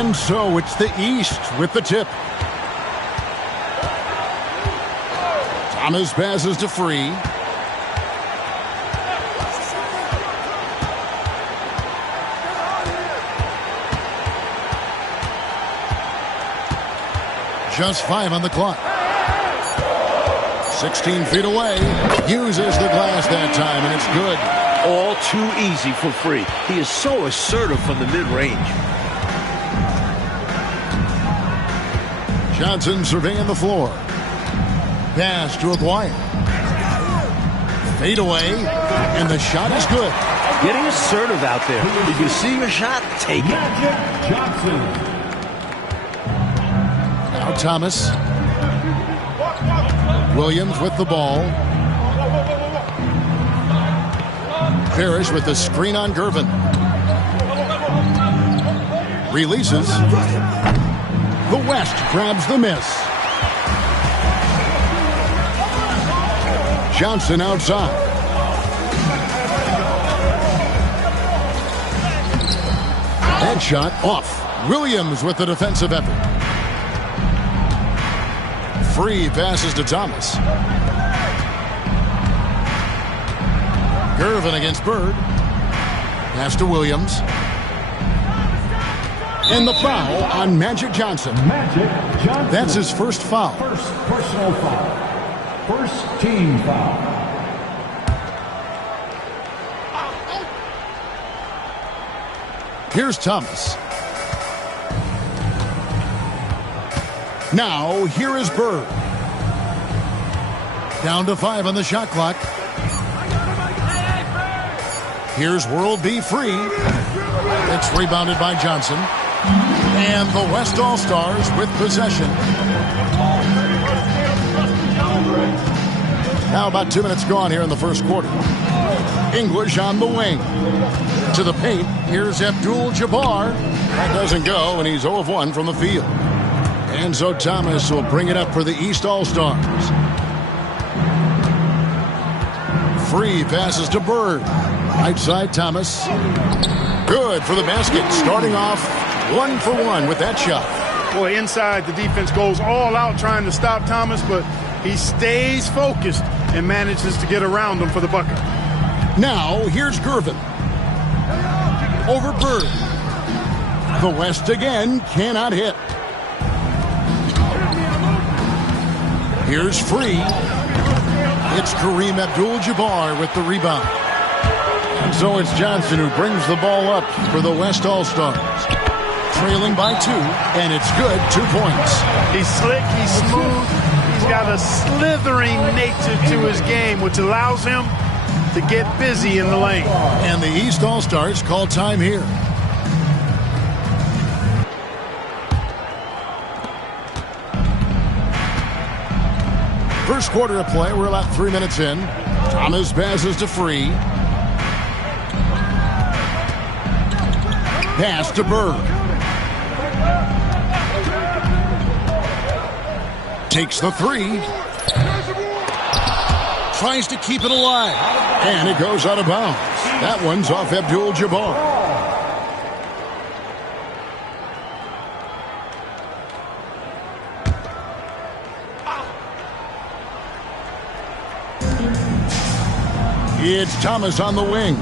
And so it's the East with the tip. Thomas passes to Free. Just 5 on the clock. 16 feet away. Uses the glass that time, and it's good. All too easy for Free. He is so assertive from the mid-range. Johnson surveying the floor. Pass to Aguirre. Fade away, and the shot is good. Getting assertive out there. If you see your shot, take it. Johnson. Now Thomas. Williams with the ball. Parrish with the screen on Gervin. Releases. The West grabs the miss. Johnson outside. Head shot off. Williams with the defensive effort. Free passes to Thomas. Gervin against Bird. Pass to Williams. And the foul on Magic Johnson. Magic Johnson. That's his first foul. First personal foul. First team foul. Here's Thomas. Now, here is Bird. Down to 5 on the shot clock. Here's World B Free. It's rebounded by Johnson. And the West All-Stars with possession. Now about 2 minutes gone here in the first quarter. English on the wing. To the paint, here's Abdul-Jabbar. That doesn't go, and he's 0 of 1 from the field. And so Thomas will bring it up for the East All-Stars. Free passes to Bird. Right side, Thomas. Good for the basket. Starting off 1 for 1 with that shot. Boy, inside, the defense goes all out trying to stop Thomas, but he stays focused and manages to get around him for the bucket. Now, here's Gervin. Over Bird. The West again cannot hit. Here's Free. It's Kareem Abdul-Jabbar with the rebound. And so it's Johnson who brings the ball up for the West All-Stars. Trailing by 2, and it's good. 2 points. He's slick, he's smooth, he's got a slithering nature to his game, which allows him to get busy in the lane. And the East All-Stars call time here. First quarter of play, we're about 3 minutes in. Thomas passes to Free. Pass to Bird. Takes the 3. Tries to keep it alive. And it goes out of bounds. That one's off Abdul-Jabbar. It's Thomas on the wing.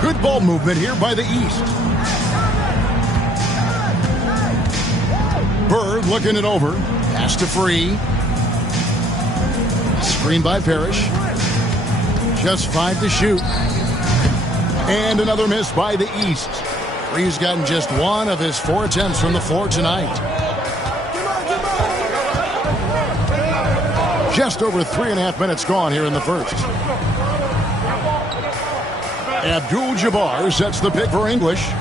Good ball movement here by the East. Bird looking it over. Pass to Free. Screen by Parrish. Just 5 to shoot. And another miss by the East. Free's gotten just 1 of his 4 attempts from the floor tonight. Just over 3.5 minutes gone here in the first. Abdul-Jabbar sets the pick for English.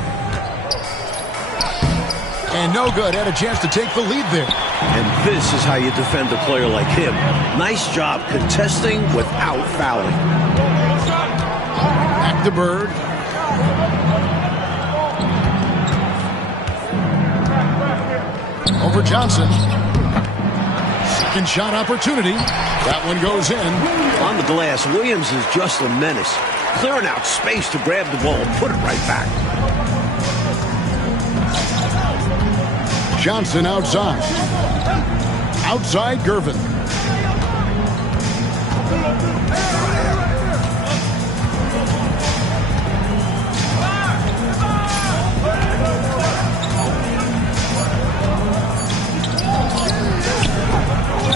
And no good. Had a chance to take the lead there. And this is how you defend a player like him. Nice job contesting without fouling. Back to Bird. Over Johnson. Second shot opportunity. That one goes in. On the glass, Williams is just a menace. Clearing out space to grab the ball and put it right back. Johnson outside. Outside Gervin.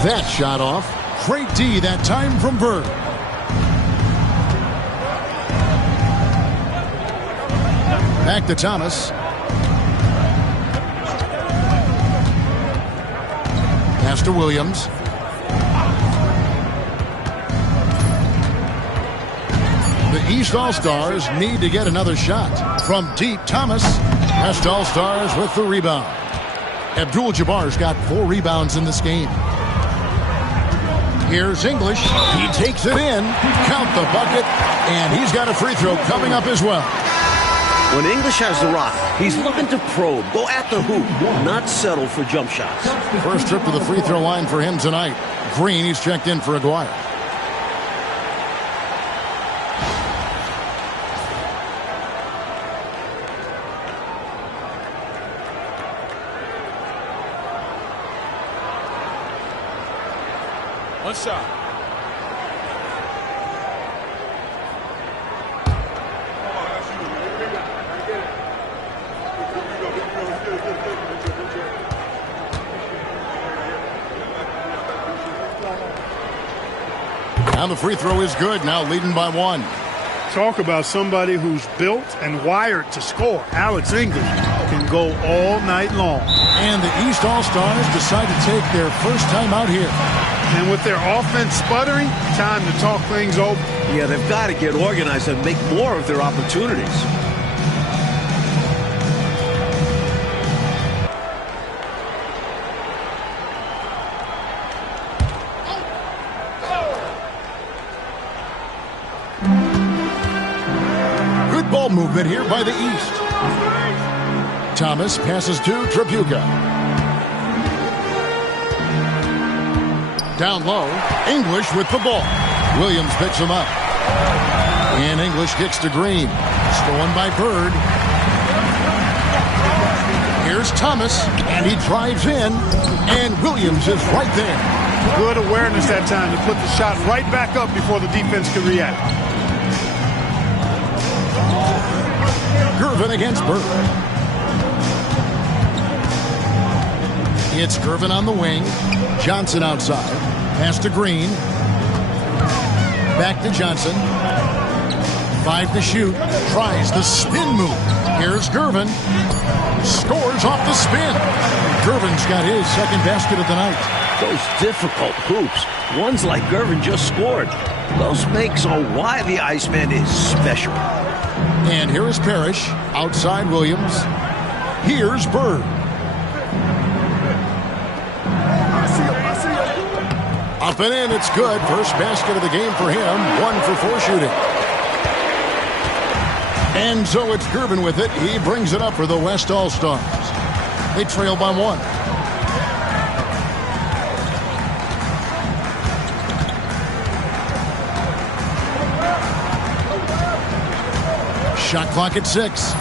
That shot off. Great D that time from Bird. Back to Thomas. Pass to Williams. The East All-Stars need to get another shot. From deep, Thomas. West All-Stars with the rebound. Abdul-Jabbar's got 4 rebounds in this game. Here's English. He takes it in. Count the bucket. And he's got a free throw coming up as well. When English has the rock, he's looking to probe, go at the hoop, not settle for jump shots. First trip to the free throw line for him tonight. Green, he's checked in for Aguirre. One shot. And the free throw is good, now leading by 1. Talk about somebody who's built and wired to score. Alex English can go all night long. And the East All-Stars decide to take their first time out here. And with their offense sputtering, time to talk things over. Yeah, they've got to get organized and make more of their opportunities. Good ball movement here by the East. Thomas passes to Tripucka. Down low, English with the ball. Williams picks him up. And English kicks to Green. Stolen by Bird. Here's Thomas, and he drives in, and Williams is right there. Good awareness that time to put the shot right back up before the defense could react. Gervin against Bird. It's Gervin on the wing. Johnson outside. Pass to Green. Back to Johnson. 5 to shoot. Tries the spin move. Here's Gervin. Scores off the spin. Gervin's got his second basket of the night. Those difficult hoops, ones like Gervin just scored, those makes are why the Iceman is special. And here is Parrish. Outside Williams. Here's Bird. Up and in, it's good. First basket of the game for him. 1 for 4 shooting. And so it's Gervin with it. He brings it up for the West All-Stars. They trail by 1. Shot clock at 6.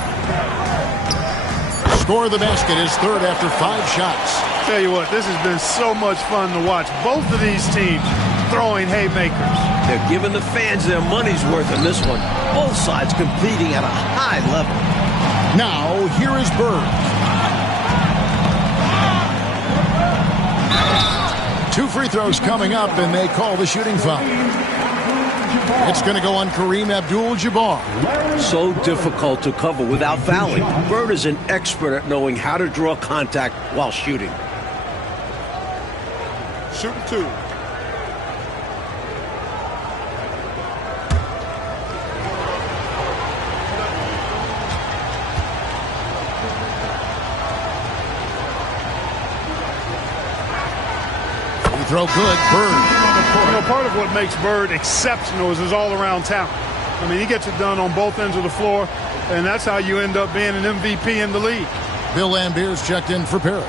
Score of the basket is third after 5 shots. Tell you what, this has been so much fun to watch. Both of these teams throwing haymakers. They're giving the fans their money's worth in this one. Both sides competing at a high level. Now, here is Bird. 2 free throws coming up, and they call the shooting foul. It's going to go on Kareem Abdul-Jabbar. So difficult to cover without fouling. Bird is an expert at knowing how to draw contact while shooting. Shooting 2. Throw good, Bird. You know, part of what makes Bird exceptional is his all-around talent. I mean, he gets it done on both ends of the floor, and that's how you end up being an MVP in the league. Bill Lambert's checked in for Parrish.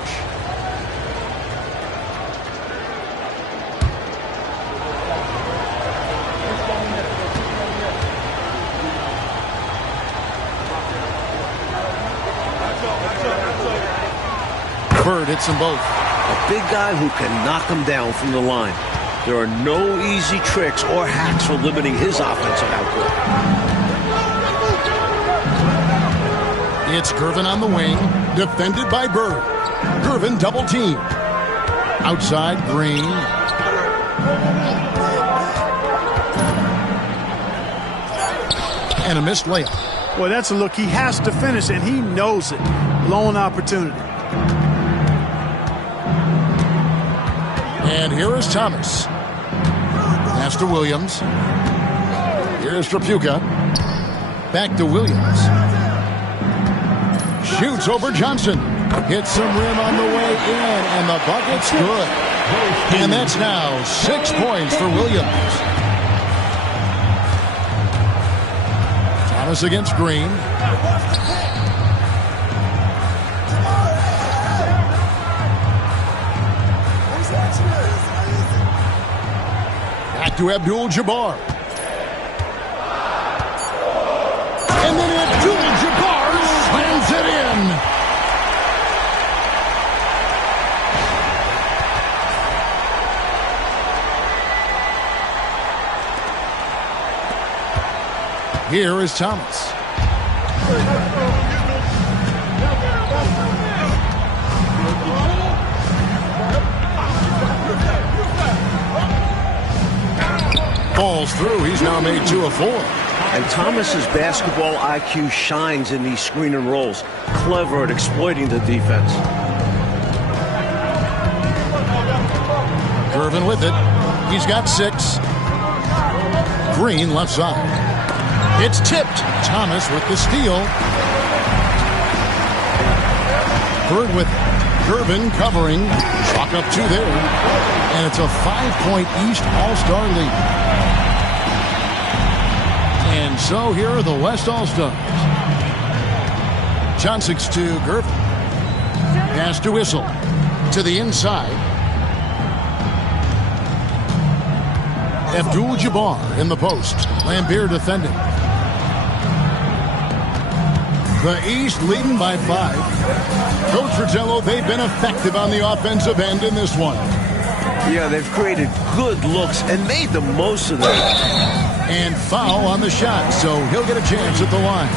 Bird hits them both. A big guy who can knock them down from the line. There are no easy tricks or hacks for limiting his offensive output. It's Gervin on the wing, defended by Bird. Gervin double team. Outside, Green. And a missed layup. Well, that's a look he has to finish, and he knows it. Lone opportunity. And here is Thomas. Pass to Williams. Here's Trapuka. Back to Williams. Shoots over Johnson. Hits some rim on the way in, and the bucket's good. And that's now 6 points for Williams. Thomas against Green. Back to Abdul-Jabbar. And then Abdul-Jabbar slams it in. Here is Thomas. Falls through. He's now made 2 of 4. And Thomas's basketball IQ shines in these screen and rolls. Clever at exploiting the defense. Gervin with it. He's got 6. Green left side. It's tipped. Thomas with the steal. Bird with Gervin covering. Chalk up 2 there. And it's a 5-point East All-Star lead. And so here are the West All-Stars. Johnson's to Gervin. Pass to Whistle. To the inside. Abdul-Jabbar in the post. Lambeer defending. The East leading by 5. Coach Fratello, they've been effective on the offensive end in this one. Yeah, they've created good looks and made the most of them. And foul on the shot, so he'll get a chance at the line.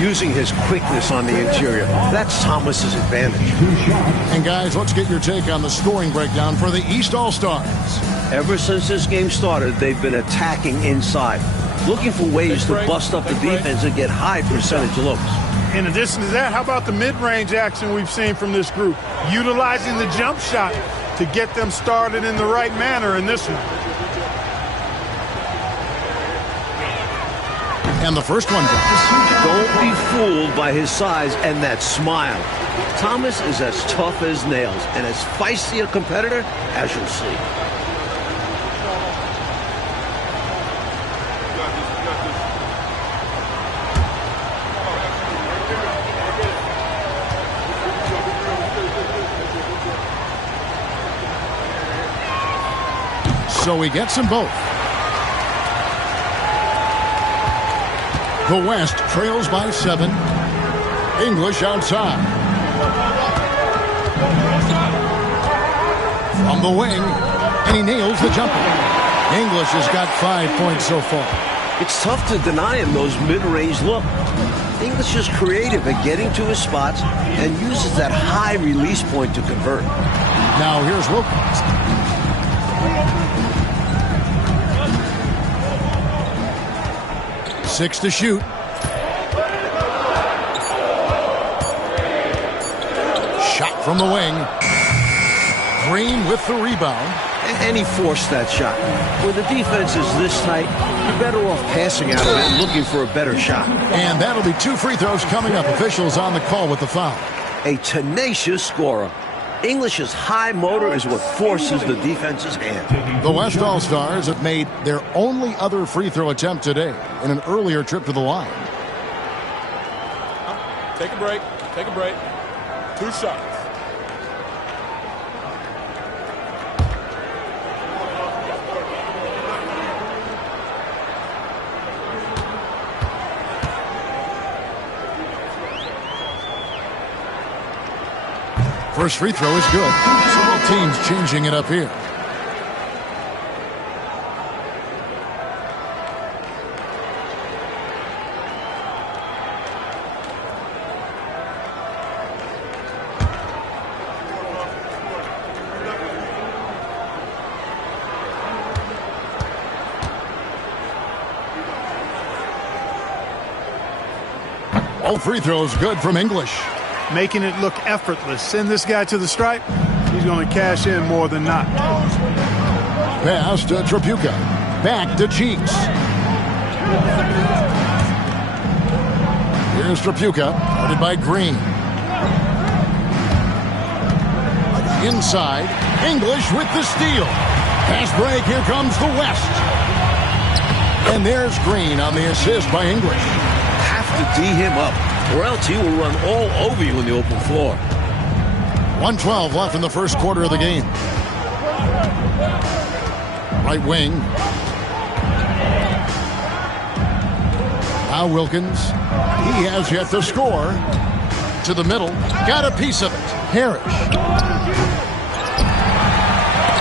Using his quickness on the interior. That's Thomas's advantage. And guys, let's get your take on the scoring breakdown for the East All-Stars. Ever since this game started, they've been attacking inside, looking for ways to bust up the defense and get high percentage looks. In addition to that, how about the mid-range action we've seen from this group? Utilizing the jump shot to get them started in the right manner in this one. And the first one drops. Don't be fooled by his size and that smile. Thomas is as tough as nails and as feisty a competitor as you'll see. So he gets them both. The West trails by 7. English outside. From the wing, and he nails the jumper. English has got 5 points so far. It's tough to deny him those mid-range looks. English is creative at getting to his spots and uses that high release point to convert. Now here's Wilkins. 6 to shoot. Shot from the wing. Green with the rebound. And he forced that shot. When the defense is this tight, you're better off passing out of it and looking for a better shot. And that'll be 2 free throws coming up. Officials on the call with the foul. A tenacious scorer. English's high motor is what forces the defense's hand. The West All-Stars have made their only other free throw attempt today in an earlier trip to the line. Take a break. Take a break. 2 shots. First free throw is good. So both teams changing it up here. All free throws good from English. Making it look effortless. Send this guy to the stripe. He's going to cash in more than not. Pass to Tripucka. Back to Cheeks. Here's Tripucka. Guarded by Green. Inside. English with the steal. Pass break. Here comes the West. And there's Green on the assist by English. To D him up, or else he will run all over you in the open floor. 1:12 left in the first quarter of the game. Right wing. Now Wilkins. He has yet to score. To the middle. Got a piece of it. Harris.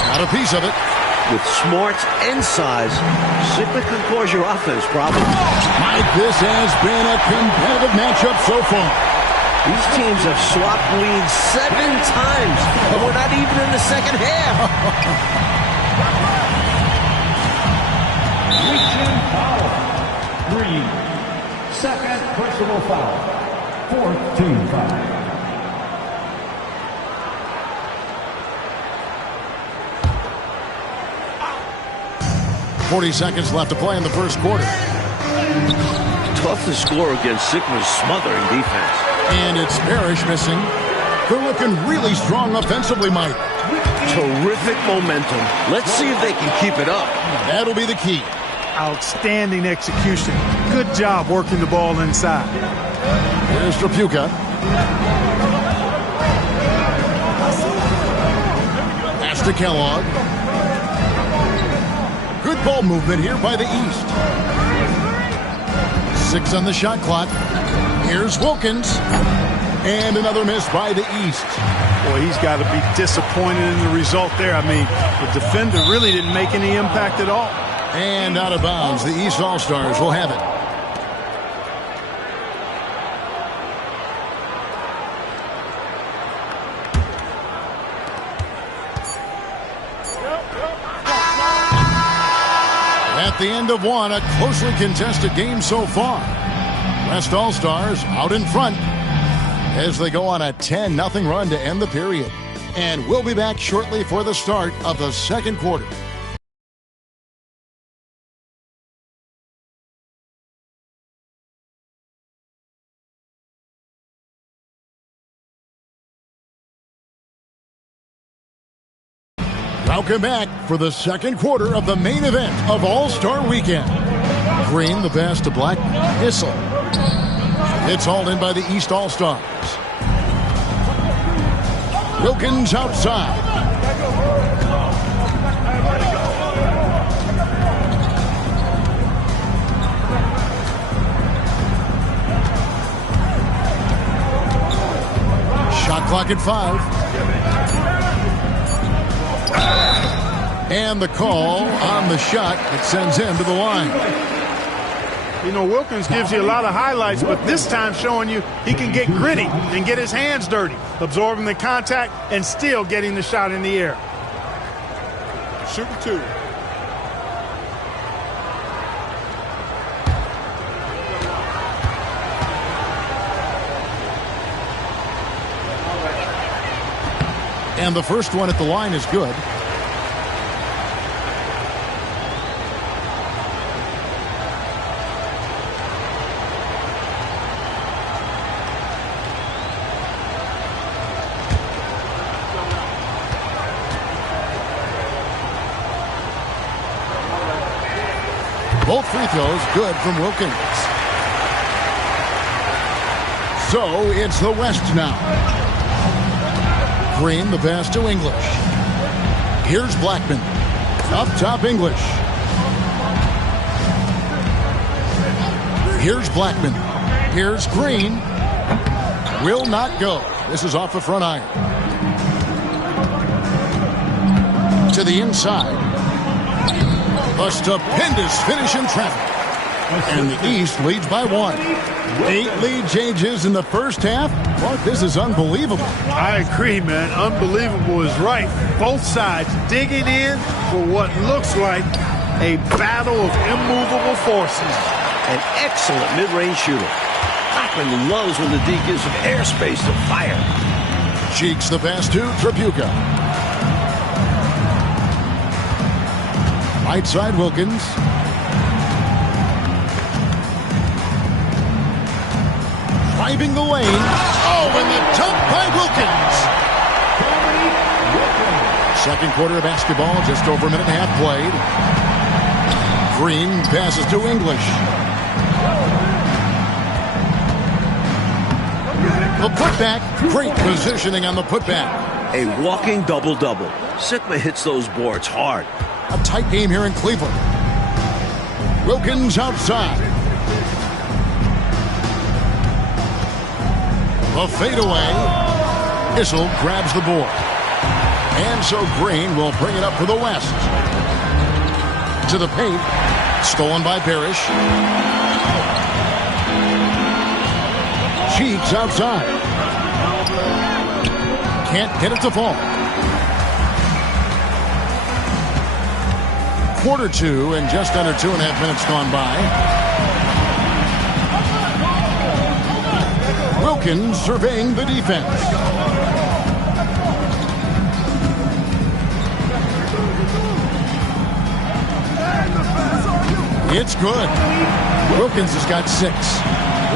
Got a piece of it. With smarts and size, simply can cause your offense problems. Mike, this has been a competitive matchup so far. These teams have swapped leads 7 times, and we're not even in the second half. Reaching foul. Green. Second personal foul. Fourth team foul. 40 seconds left to play in the first quarter. Tough to score against Sigma's smothering defense. And it's Parrish missing. They're looking really strong offensively, Mike. Terrific momentum. Let's see if they can keep it up. That'll be the key. Outstanding execution. Good job working the ball inside. Here's Tripucka. Pass to Kellogg. Good ball movement here by the East. 6 on the shot clock. Here's Wilkins. And another miss by the East. Boy, he's got to be disappointed in the result there. I mean, the defender really didn't make any impact at all. And out of bounds. The East All-Stars will have it. At the end of one, a closely contested game so far. West All-Stars out in front as they go on a 10-0 run to end the period. And we'll be back shortly for the start of the second quarter. Welcome back for the second quarter of the main event of All-Star Weekend. Green, the pass to Black. Hissel. It's hauled in by the East All-Stars. Wilkins outside. Shot clock at 5. And the call on the shot that sends him to the line. You know, Wilkins gives you a lot of highlights, but this time showing you he can get gritty and get his hands dirty, absorbing the contact and still getting the shot in the air. Shooting 2. And the first one at the line is good. Both free throws good from Wilkins. So it's the West now. Green, the pass to English. Here's Blackman. Up top, English. Here's Blackman. Here's Green. Will not go. This is off the front iron. To the inside. A stupendous finish in traffic. And the East leads by 1. 8 lead changes in the first half. Well, this is unbelievable. I agree, man. Unbelievable is right. Both sides digging in for what looks like a battle of immovable forces. An excellent mid-range shooter. Blackman loves when the D gives him airspace to fire. Cheeks the pass to Tripucka. Right side Wilkins. Driving the lane. Oh, and the dunk by Wilkins. Second quarter of basketball, just over a minute and a half played. Green passes to English. The putback. Great positioning on the putback. A walking double-double. Sigma hits those boards hard. A tight game here in Cleveland. Wilkins outside. The fadeaway. Issel grabs the board. And so Green will bring it up for the West. To the paint. Stolen by Parrish. Cheeks outside. Can't get it to fall. Quarter 2 and just under 2.5 minutes gone by. Wilkins surveying the defense. It's good. Wilkins has got 6.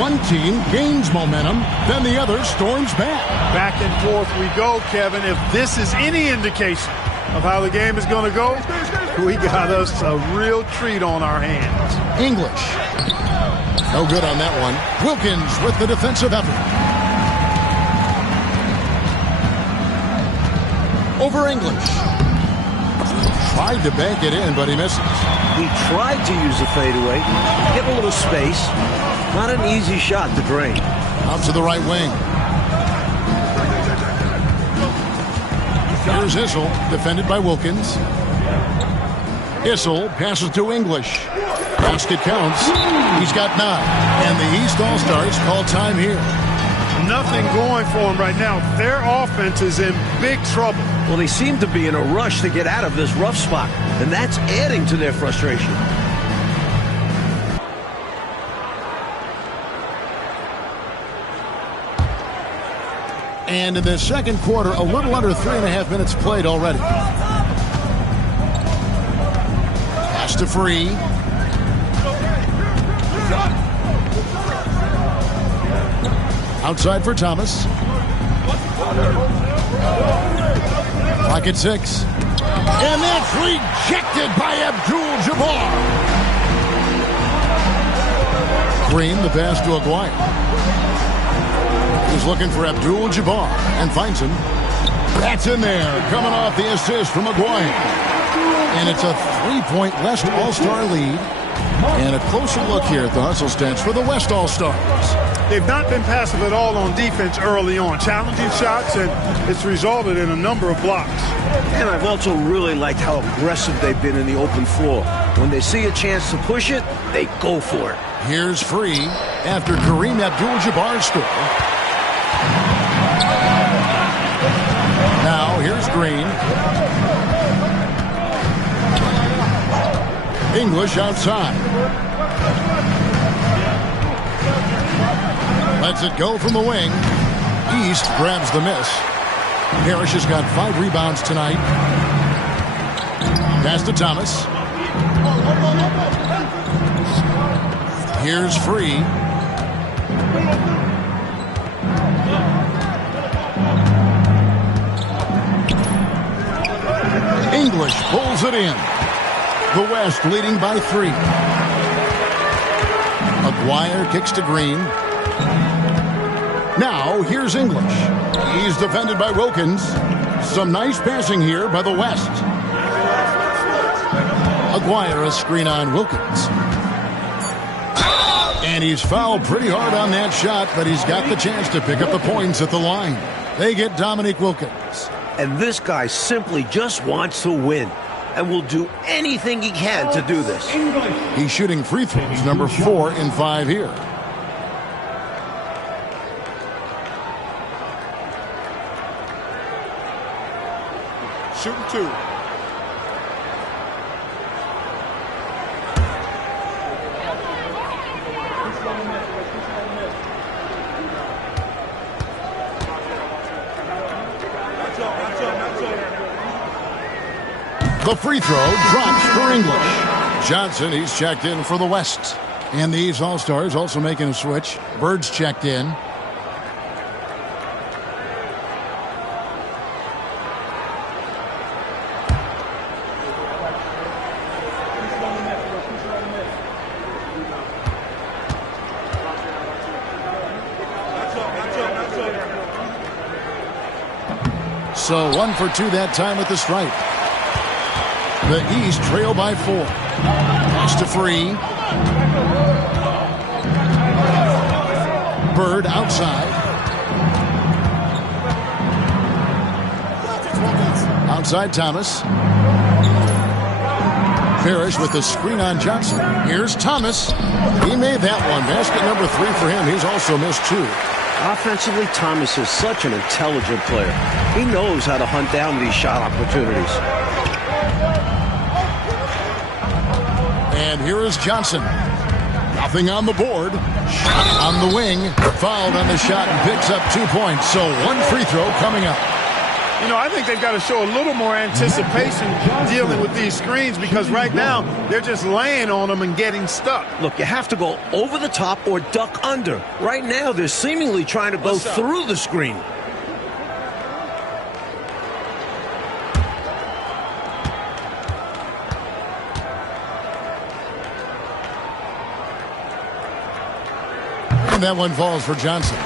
One team gains momentum, then the other storms back. Back and forth we go, Kevin. If this is any indication of how the game is going to go, we got us a real treat on our hands. English. No good on that one. Wilkins with the defensive effort. Over English. Tried to bank it in, but he misses. He tried to use the fadeaway. Get a little space. Not an easy shot to drain. Out to the right wing. Here's Issel, defended by Wilkins. Issel passes to English. Basket counts. He's got 9. And the East All-Stars call time here. Nothing going for him right now. Their offense is in big trouble. Well, they seem to be in a rush to get out of this rough spot, and that's adding to their frustration. And in the second quarter, a little under 3.5 minutes played already. Pass to Free. Outside for Thomas. Clock at 6. And that's rejected by Abdul-Jabbar. Green, the pass to Aguirre. He's looking for Abdul-Jabbar and finds him. That's in there, coming off the assist from Aguirre. And it's a 3-point West All-Star lead. And a closer look here at the hustle stats for the West All-Stars. They've not been passive at all on defense early on. Challenging shots, and it's resulted in a number of blocks. And I've also really liked how aggressive they've been in the open floor. When they see a chance to push it, they go for it. Here's Free after Kareem Abdul-Jabbar score. Now here's Green. English outside. Lets it go from the wing. East grabs the miss. Parrish has got 5 rebounds tonight. Pass to Thomas. Here's Free. English pulls it in. The West leading by 3. Aguirre kicks to Green. Now, here's English. He's defended by Wilkins. Some nice passing here by the West. Aguirre a screen on Wilkins. And he's fouled pretty hard on that shot, but he's got the chance to pick up the points at the line. They get Dominique Wilkins. And this guy simply just wants to win and will do anything he can to do this. He's shooting free throws, number 4 in 5 here. Shooting 2. The free throw drops for English. Johnson, he's checked in for the West. And these All-Stars also making a switch. Bird's checked in. So 1 for 2 that time at the stripe. The East trail by 4. Pass to Free. Bird outside. Outside Thomas. Parrish with the screen on Johnson. Here's Thomas. He made that one. Basket number 3 for him. He's also missed 2. Offensively, Thomas is such an intelligent player. He knows how to hunt down these shot opportunities. And here is Johnson. Nothing on the board. Shot on the wing. Fouled on the shot and picks up 2 points. So 1 free throw coming up. You know, I think they've got to show a little more anticipation dealing with these screens because right now they're just laying on them and getting stuck. Look, you have to go over the top or duck under. Right now, they're seemingly trying to go through the screen. And that one falls for Johnson.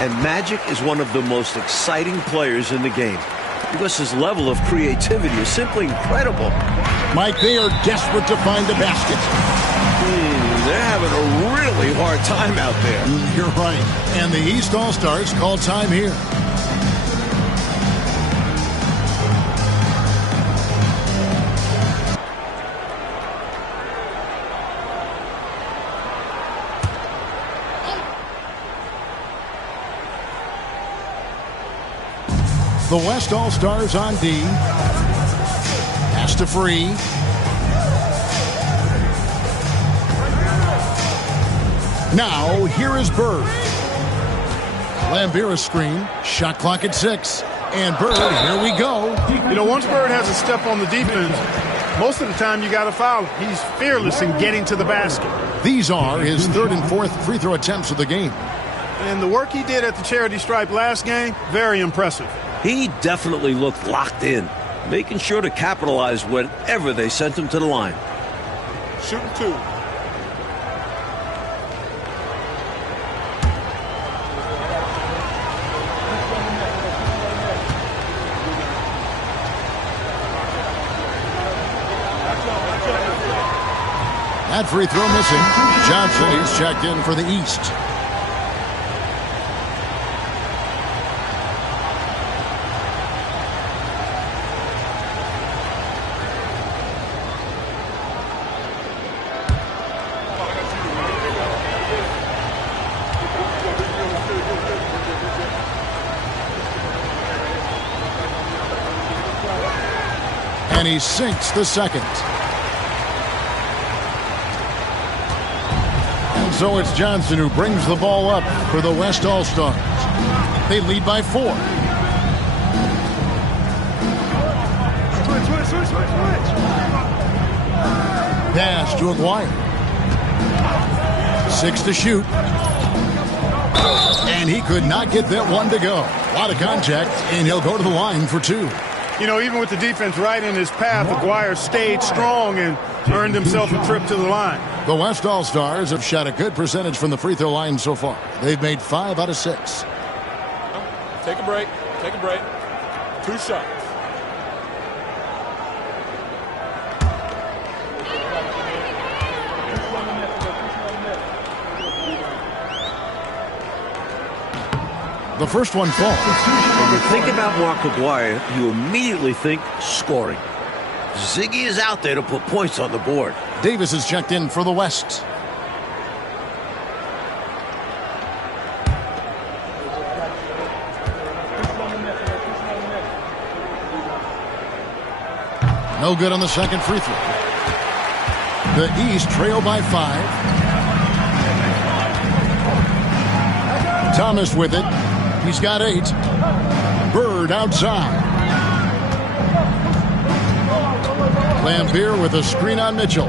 And Magic is one of the most exciting players in the game because his level of creativity is simply incredible. Mike, they are desperate to find the basket. They're having a really hard time out there. You're right. And the East All-Stars call time here. The West All-Stars on D. Pass to Free. Now, here is Bird. Lambira's screen. Shot clock at 6. And Bird, here we go. You know, once Bird has a step on the defense, most of the time you got to foul him. He's fearless in getting to the basket. These are his 3rd and 4th free throw attempts of the game. And the work he did at the charity stripe last game, very impressive. He definitely looked locked in, making sure to capitalize whenever they sent him to the line. Shooting 2. That free throw missing. Johnson is checked in for the East. And he sinks the second. And so it's Johnson who brings the ball up for the West All-Stars. They lead by 4. Pass to Aguirre. 6 to shoot. And he could not get that one to go. A lot of contact, and he'll go to the line for 2. You know, even with the defense right in his path, Aguirre stayed strong and earned himself a trip to the line. The West All-Stars have shot a good percentage from the free throw line so far. They've made 5 out of 6. Take a break. Take a break. 2 shots. The first one falls. When you think about Mark Aguirre, you immediately think scoring. Ziggy is out there to put points on the board. Davis is checked in for the West. No good on the second free throw. The East trail by 5. Thomas with it. He's got 8. Bird outside. Lambeer with a screen on Mitchell.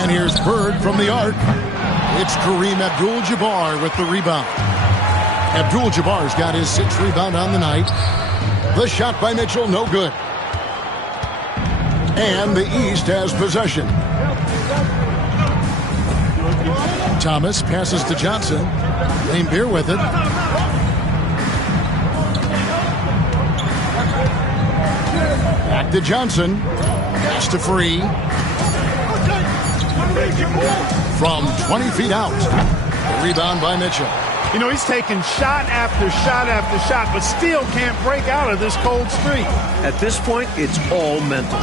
And here's Bird from the arc. It's Kareem Abdul-Jabbar with the rebound. Abdul-Jabbar's got his 6th rebound on the night. The shot by Mitchell, no good. And the East has possession. Thomas passes to Johnson. Lambeer with it. Back to Johnson. Pass to Free. From 20 feet out. The rebound by Mitchell. You know, he's taking shot after shot after shot, but still can't break out of this cold streak. At this point, it's all mental.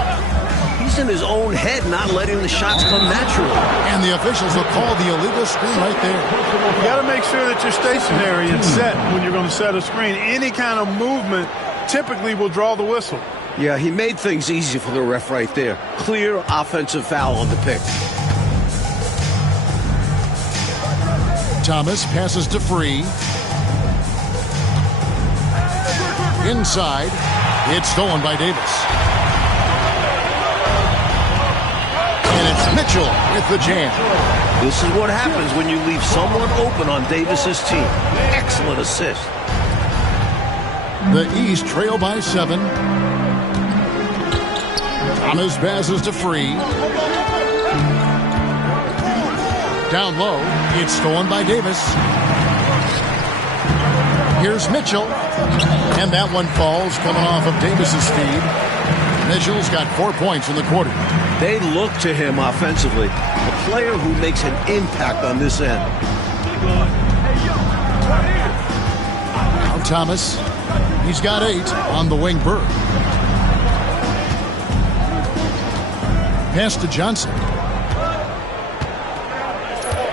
He's in his own head, not letting the shots come naturally. And the officials will call the illegal screen right there. You got to make sure that you're stationary and set when you're going to set a screen. Any kind of movement typically will draw the whistle. Yeah, he made things easy for the ref right there. Clear offensive foul on the pick. Thomas passes to Free. Inside. It's stolen by Davis. And it's Mitchell with the jam. This is what happens when you leave someone open on Davis's team. Excellent assist. The East trail by 7. Thomas passes to Free. Down low, it's stolen by Davis. Here's Mitchell. And that one falls coming off of Davis's feed. Mitchell's got 4 points in the quarter. They look to him offensively. A player who makes an impact on this end. Now Thomas. He's got 8 on the wing. Bird. Pass to Johnson.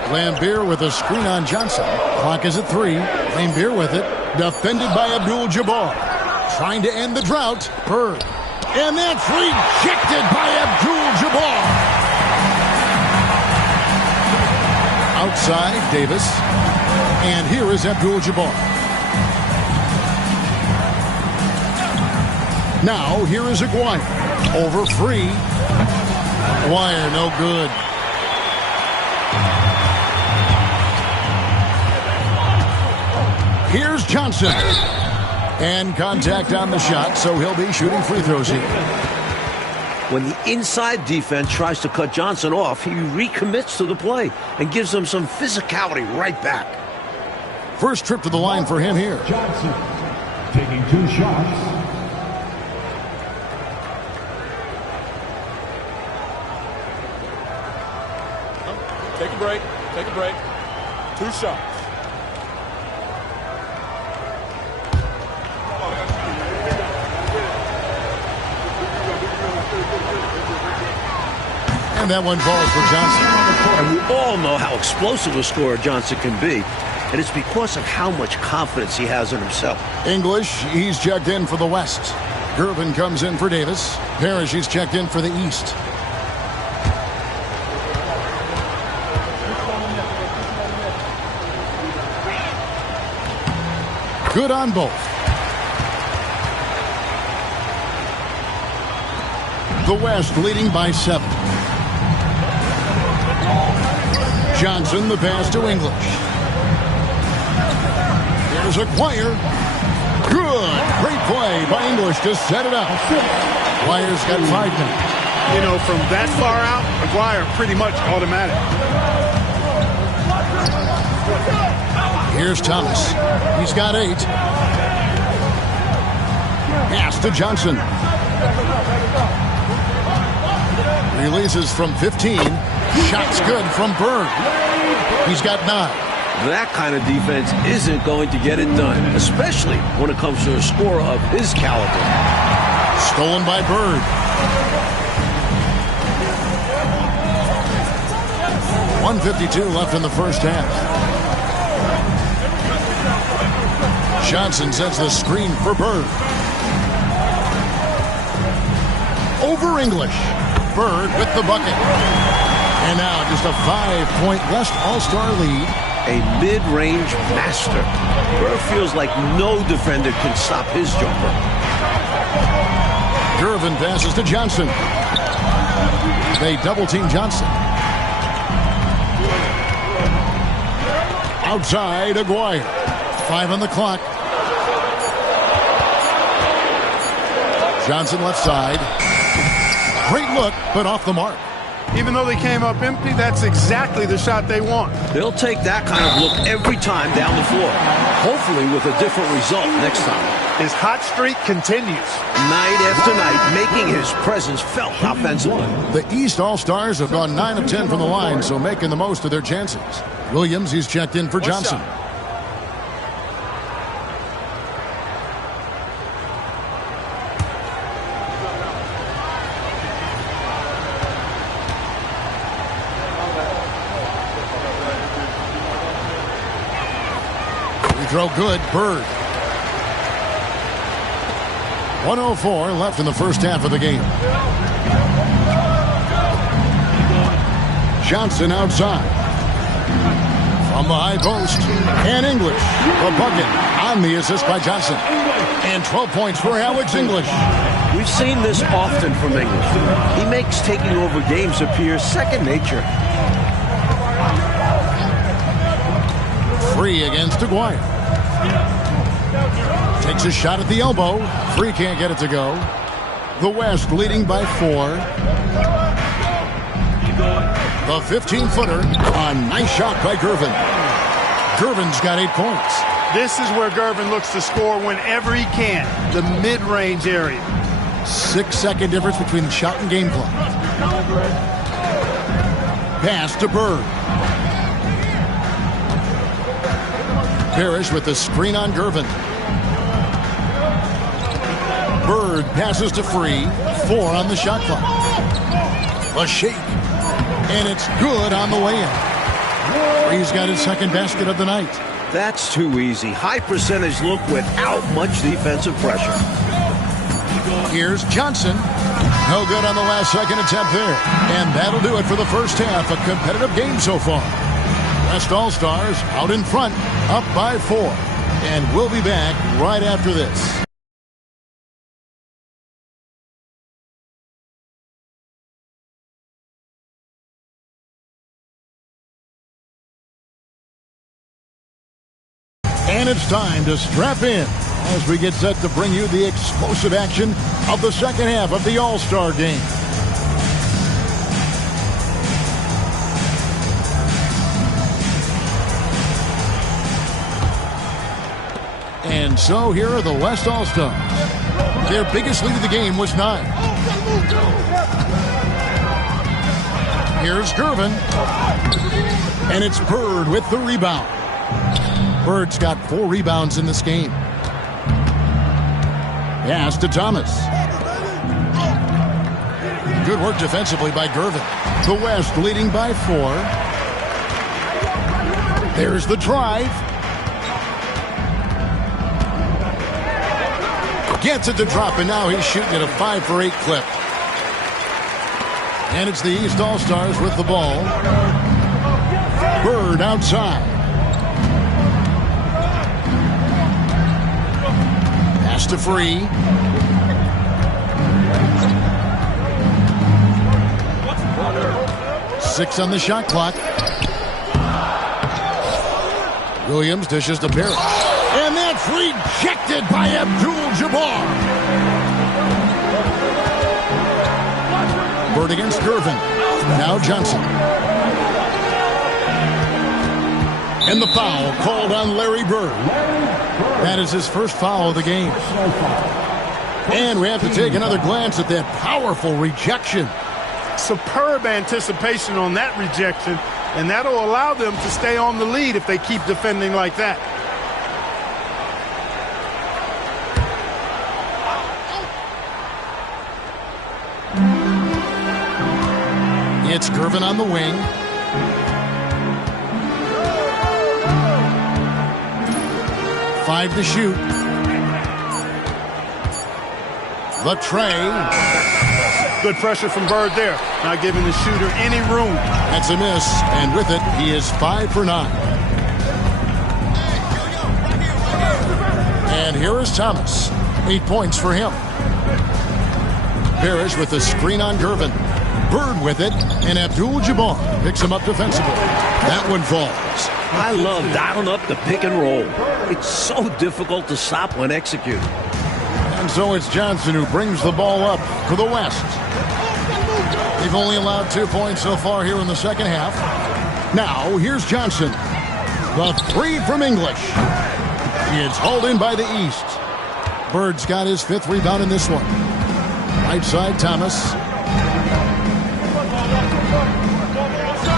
Lambeer with a screen on Johnson. Clock is at 3. Lambeer with it. Defended by Abdul-Jabbar. Trying to end the drought. Bird. And that's rejected by Abdul-Jabbar. Outside, Davis. And here is Abdul-Jabbar. Now, here is Aguirre. Over Free. Aguirre, no good. Here's Johnson. And contact on the shot, so he'll be shooting free throws here. When the inside defense tries to cut Johnson off, he recommits to the play and gives them some physicality right back. First trip to the line for him here. Johnson taking 2 shots. Take a break. Take a break. 2 shots. And that one falls for Johnson. And we all know how explosive a scorer Johnson can be. And it's because of how much confidence he has in himself. English, he's checked in for the West. Gervin comes in for Davis. Parrish, he's checked in for the East. Good on both. The West leading by 7. Johnson, the pass to English. There's Aguirre. Good. Great play by English to set it up. Aguirre's got 5 now. You know, from that far out, Aguirre pretty much automatic. Here's Thomas. He's got 8. Pass to Johnson. Releases from 15. Shot's good from Bird. He's got 9. That kind of defense isn't going to get it done, especially when it comes to a scorer of his caliber. Stolen by Bird. .152 left in the first half. Johnson sets the screen for Bird. Over English. Bird with the bucket. And now just a 5-point West All-Star lead. A mid-range master. Bird feels like no defender can stop his jumper. Gervin passes to Johnson. They double-team Johnson. Outside, Aguirre. 5 on the clock. Johnson left side. Great look, but off the mark. Even though they came up empty, that's exactly the shot they want. They'll take that kind of look every time down the floor. Hopefully with a different result next time. His hot streak continues. Night after night, making his presence felt offensively. The East All-Stars have gone 9 of 10 from the line, so making the most of their chances. Williams, he's checked in for Johnson. Throw good. Bird. 1:04 left in the first half of the game. Johnson outside. From the high post. And English. The bucket on the assist by Johnson. And 12 points for Alex English. We've seen this often from English. He makes taking over games appear second nature. Free against Aguirre. Takes a shot at the elbow. Free can't get it to go. The West leading by 4. The 15-footer. A nice shot by Gervin. Gervin's got 8 points. This is where Gervin looks to score whenever he can. The mid-range area. 6-second difference between the shot and game clock. Pass to Bird. Parrish with the screen on Gervin. Bird passes to Free. 4 on the shot clock. A shake. And it's good on the layup. Free's got his second basket of the night. That's too easy. High percentage look without much defensive pressure. Here's Johnson. No good on the last second attempt there. And that'll do it for the first half. A competitive game so far. West All-Stars out in front, up by 4. And we'll be back right after this. And it's time to strap in as we get set to bring you the explosive action of the second half of the All-Star game. And so here are the West All-Stars. Their biggest lead of the game was 9. Here's Gervin. And it's Bird with the rebound. Bird's got 4 rebounds in this game. Pass to Thomas. Good work defensively by Gervin. The West leading by 4. There's the drive. Gets it to drop, and now he's shooting at a 5 for 8 clip. And it's the East All-Stars with the ball. Bird outside. Pass to Free. Six on the shot clock. Williams dishes to Parrish. And that's rejected by Abdul-Jabbar. Bird against Gervin. Now Johnson. And the foul called on Larry Bird. That is his first foul of the game. And we have to take another glance at that powerful rejection. Superb anticipation on that rejection. and that'll allow them to stay on the lead if they keep defending like that. It's Gervin on the wing. Five to shoot. The tray. Good pressure from Bird there. Not giving the shooter any room. That's a miss, and with it, he is 5 for 9. And here is Thomas. 8 points for him. Parrish with the screen on Gervin. Bird with it, and Abdul-Jabbar picks him up defensively. That one falls. I love dialing up the pick and roll. It's so difficult to stop when executed. And so it's Johnson who brings the ball up for the West. They've only allowed 2 points so far here in the second half. Now, here's Johnson. The three from English. It's hauled in by the East. Bird's got his 5th rebound in this one. Right side, Thomas.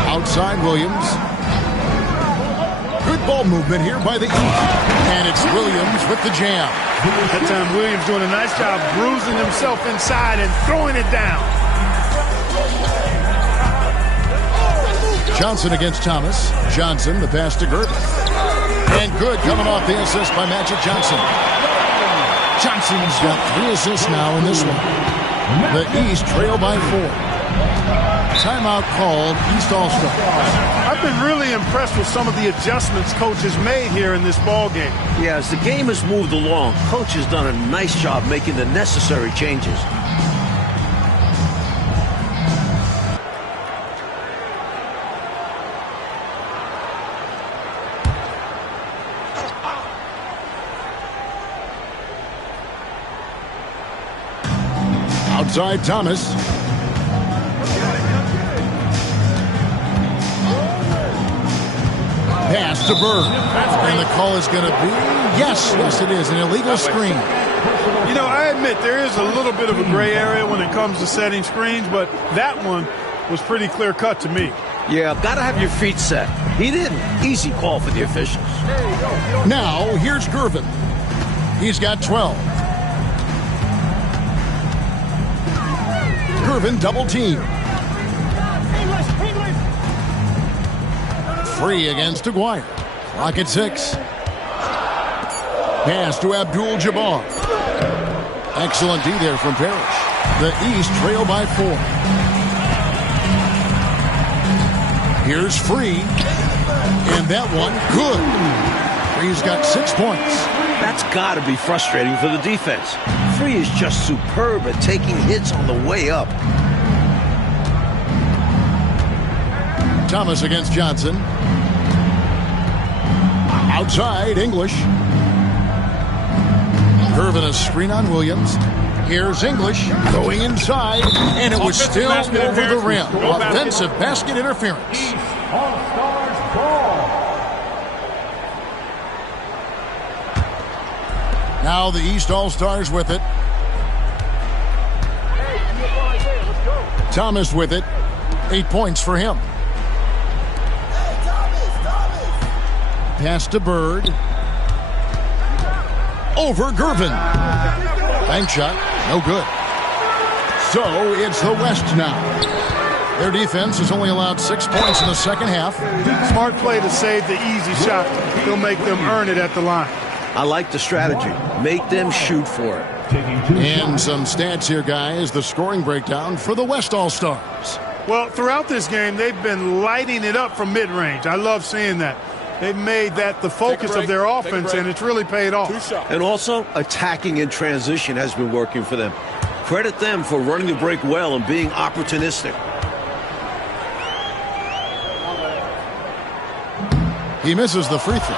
Outside, Williams. Good ball movement here by the East. And it's Williams with the jam. That time, Williams doing a nice job bruising himself inside and throwing it down. Johnson against Thomas. Johnson, the pass to Gervin. And good coming off the assist by Magic Johnson. Johnson's got 3 assists now in this one. The East trail by 4. Timeout called, East All-Star. I've been really impressed with some of the adjustments Coach has made here in this ball game. Yeah, as the game has moved along, Coach has done a nice job making the necessary changes. Outside, Thomas. Pass to Bird. And the call is going to be, yes, it is, an illegal screen. You know, I admit there is a little bit of a gray area when it comes to setting screens, but that one was pretty clear-cut to me. Yeah, gotta have your feet set. He didn't. Easy call for the officials. Now, here's Gervin. He's got 12. Gervin double team. Free against Aguirre. Clock at 6. Pass to Abdul-Jabbar. Excellent D there from Parrish. The East trail by 4. Here's Free. And that one, good. Free's got 6 points. That's got to be frustrating for the defense. Free is just superb at taking hits on the way up. Thomas against Johnson. Outside, English. Gervin a screen on Williams. Here's English going inside, and it was still over the rim. Offensive basket interference. All-Stars ball. Now the East All-Stars with it. Thomas with it. 8 points for him. Pass to Bird. Over Gervin. Bank shot. No good. So it's the West now. Their defense has only allowed 6 points in the second half. Smart play to save the easy shot. He'll make them earn it at the line. I like the strategy. Make them shoot for it. And some stats here, guys. The scoring breakdown for the West All-Stars. Well, throughout this game, they've been lighting it up from mid-range. I love seeing that. They've made that the focus of their offense, and it's really paid off. And also, attacking in transition has been working for them. Credit them for running the break well and being opportunistic. He misses the free throw.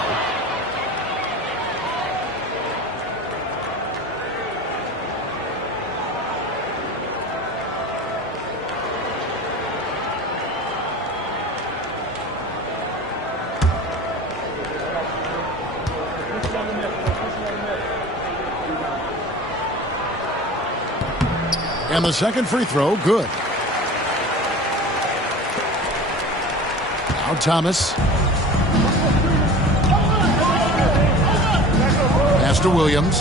And the second free throw, good. Thomas. Pass to Williams.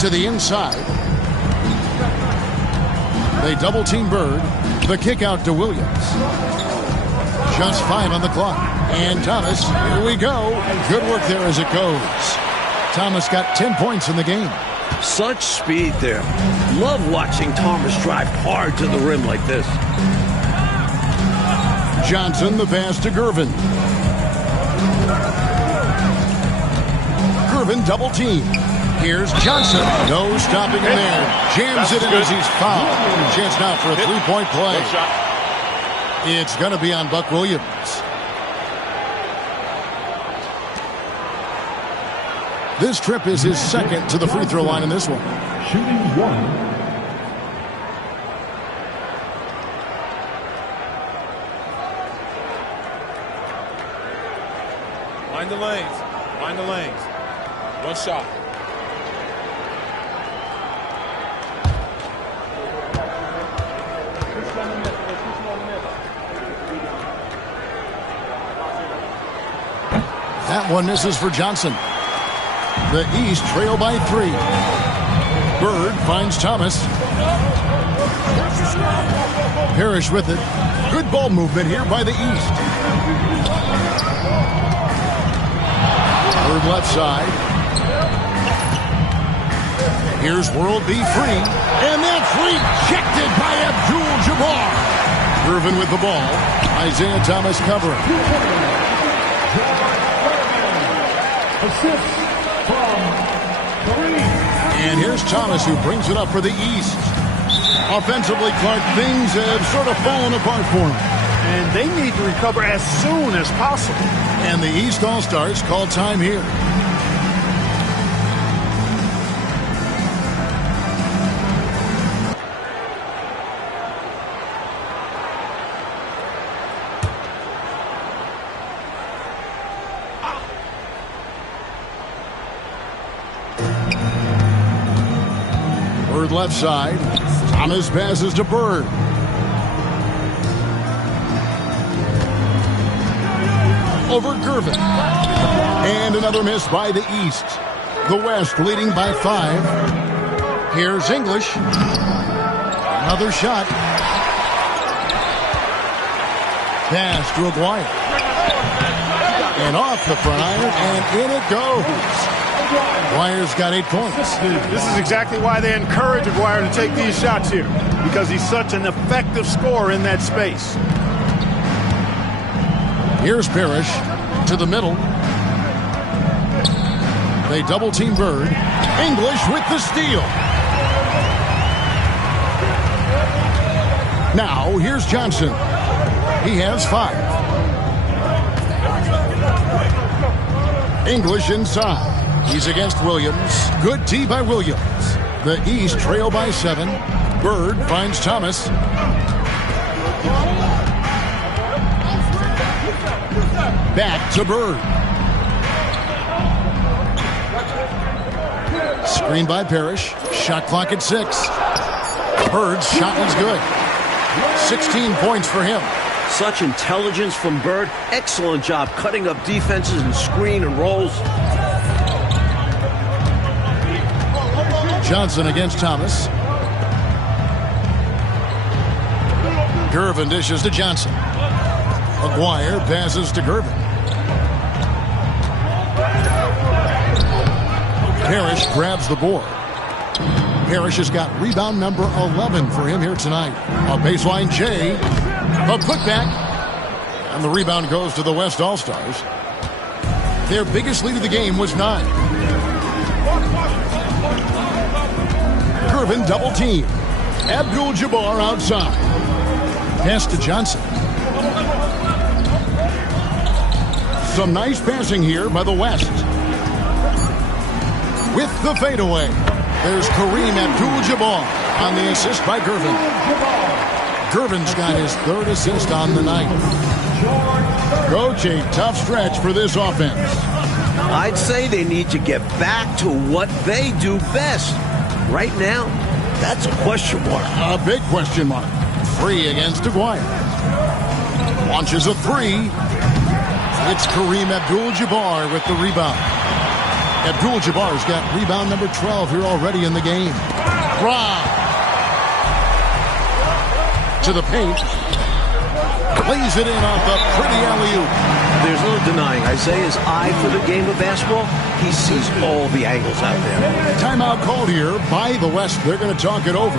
To the inside. They double team Bird. The kick out to Williams. Just 5 on the clock. And Thomas, here we go. Good work there as it goes. Thomas got 10 points in the game. Such speed there. Love watching Thomas drive hard to the rim like this. Johnson, the pass to Gervin. Gervin double team. Here's Johnson. No stopping him there. Jams it in as he's fouled. Chance now for a three-point play. It's going to be on Buck Williams. This trip is his second to the free throw line in this one. Shooting 1. Mind the lanes. Mind the lanes. One shot. That one misses for Johnson. The East trail by 3. Bird finds Thomas. Parrish with it. Good ball movement here by the East. Bird left side. Here's World B free. And that's rejected by Abdul-Jabbar. Irvin with the ball. Isaiah Thomas covering. Assist from Kareem. And here's Thomas who brings it up for the East. Offensively, Clark, things have sort of fallen apart for him. And they need to recover as soon as possible. And the East All-Stars call time here. Bird left side. Thomas passes to Bird. Over Gervin. And another miss by the East. The West leading by 5. Here's English. Another shot. Pass to Aguirre. And off the front iron, and in it goes. Aguirre's got 8 points. This is exactly why they encourage Aguirre to take these shots here, because he's such an effective scorer in that space. Here's Parrish to the middle. They double team Bird. English with the steal. Now here's Johnson. He has 5. English inside. He's against Williams. Good tee by Williams. The East trail by 7. Bird finds Thomas. Back to Bird. Screen by Parrish. Shot clock at 6. Bird's shot is good. 16 points for him. Such intelligence from Bird. Excellent job cutting up defenses and screen and rolls. Johnson against Thomas. Gervin dishes to Johnson. Aguirre passes to Gervin. Parrish grabs the board. Parrish has got rebound number 11 for him here tonight. A baseline J. A putback. And the rebound goes to the West All-Stars. Their biggest lead of the game was 9. Gervin double team. Abdul-Jabbar outside. Pass to Johnson. Some nice passing here by the West. With the fadeaway. There's Kareem Abdul-Jabbar on the assist by Gervin. Gervin's got his 3rd assist on the night. Coach, a tough stretch for this offense. I'd say they need to get back to what they do best. Right now, that's a question mark. A big question mark. Free against Aguirre. Launches a three. It's Kareem Abdul-Jabbar with the rebound. Abdul-Jabbar's got rebound number 12 here already in the game. Rob. To the paint. Plays it in off a pretty alley-oop. There's no denying Isaiah's eye for the game of basketball. He sees all the angles out there. Timeout called here by the West. They're going to talk it over.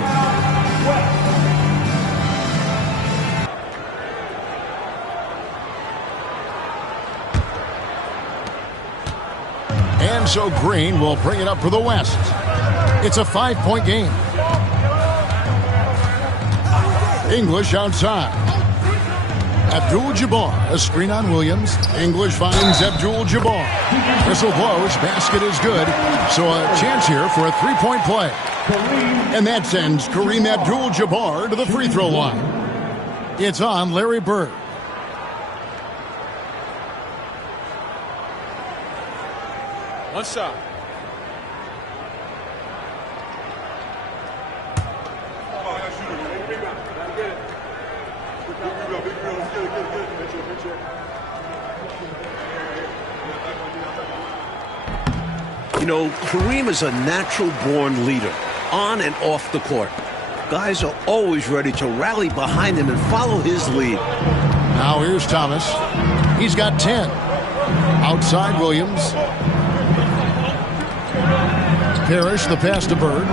And so Green will bring it up for the West. It's a 5-point game. English outside. Abdul-Jabbar, a screen on Williams. English finds Abdul-Jabbar. Whistle blows, basket is good. So a chance here for a three-point play. And that sends Kareem Abdul-Jabbar to the free throw line. It's on Larry Bird. One shot. You know, Kareem is a natural-born leader, on and off the court. Guys are always ready to rally behind him and follow his lead. Now here's Thomas. He's got 10. Outside Williams. Parrish, the pass to Bird.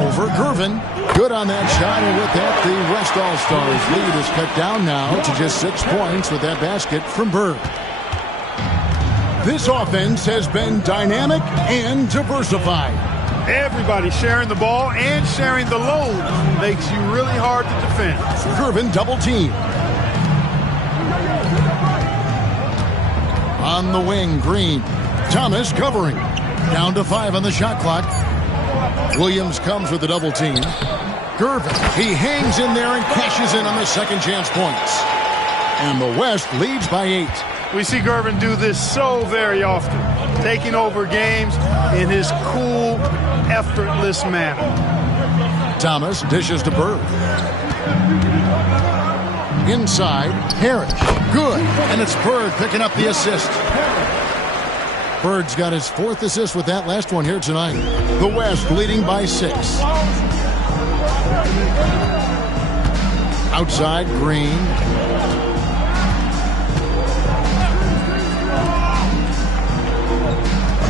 Over Gervin. Good on that shot, and with that, the West All-Stars lead is cut down now to just 6 points with that basket from Bird. This offense has been dynamic and diversified. Everybody sharing the ball and sharing the load makes you really hard to defend. Gervin double team. On the wing, Green. Thomas covering. Down to 5 on the shot clock. Williams comes with the double team. Gervin, he hangs in there and cashes in on the second chance points. And the West leads by 8. We see Gervin do this so very often, taking over games in his cool, effortless manner. Thomas dishes to Bird. Inside, Parrish. Good. And it's Bird picking up the assist. Bird's got his 4th assist with that last one here tonight. The West leading by 6. Outside, Green.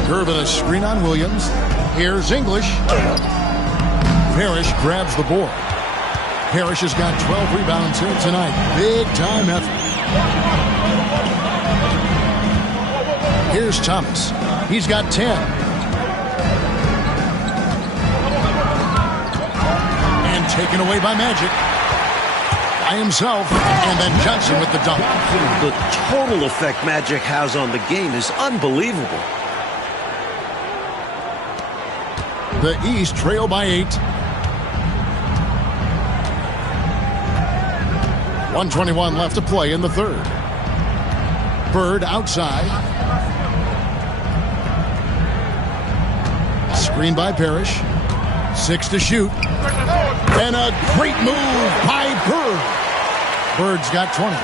Gervin, a screen on Williams. Here's English. Parrish grabs the board. Parrish has got 12 rebounds here tonight. Big time effort. Here's Thomas. He's got 10. And taken away by Magic. By himself. And then Johnson with the dunk. The total effect Magic has on the game is unbelievable. The East trail by 8. 1:21 left to play in the third. Bird outside. Screen by Parrish. 6 to shoot. And a great move by Bird. Bird's got 20.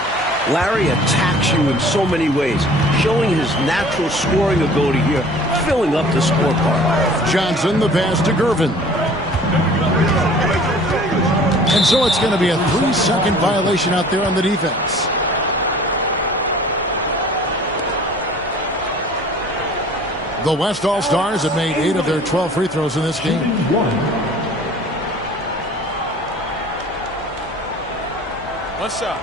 Larry attacks you in so many ways, showing his natural scoring ability here, filling up the scorecard. Johnson, the pass to Gervin. And so it's going to be a 3-second violation out there on the defense. The West All-Stars have made 8 of their 12 free throws in this game. One shot.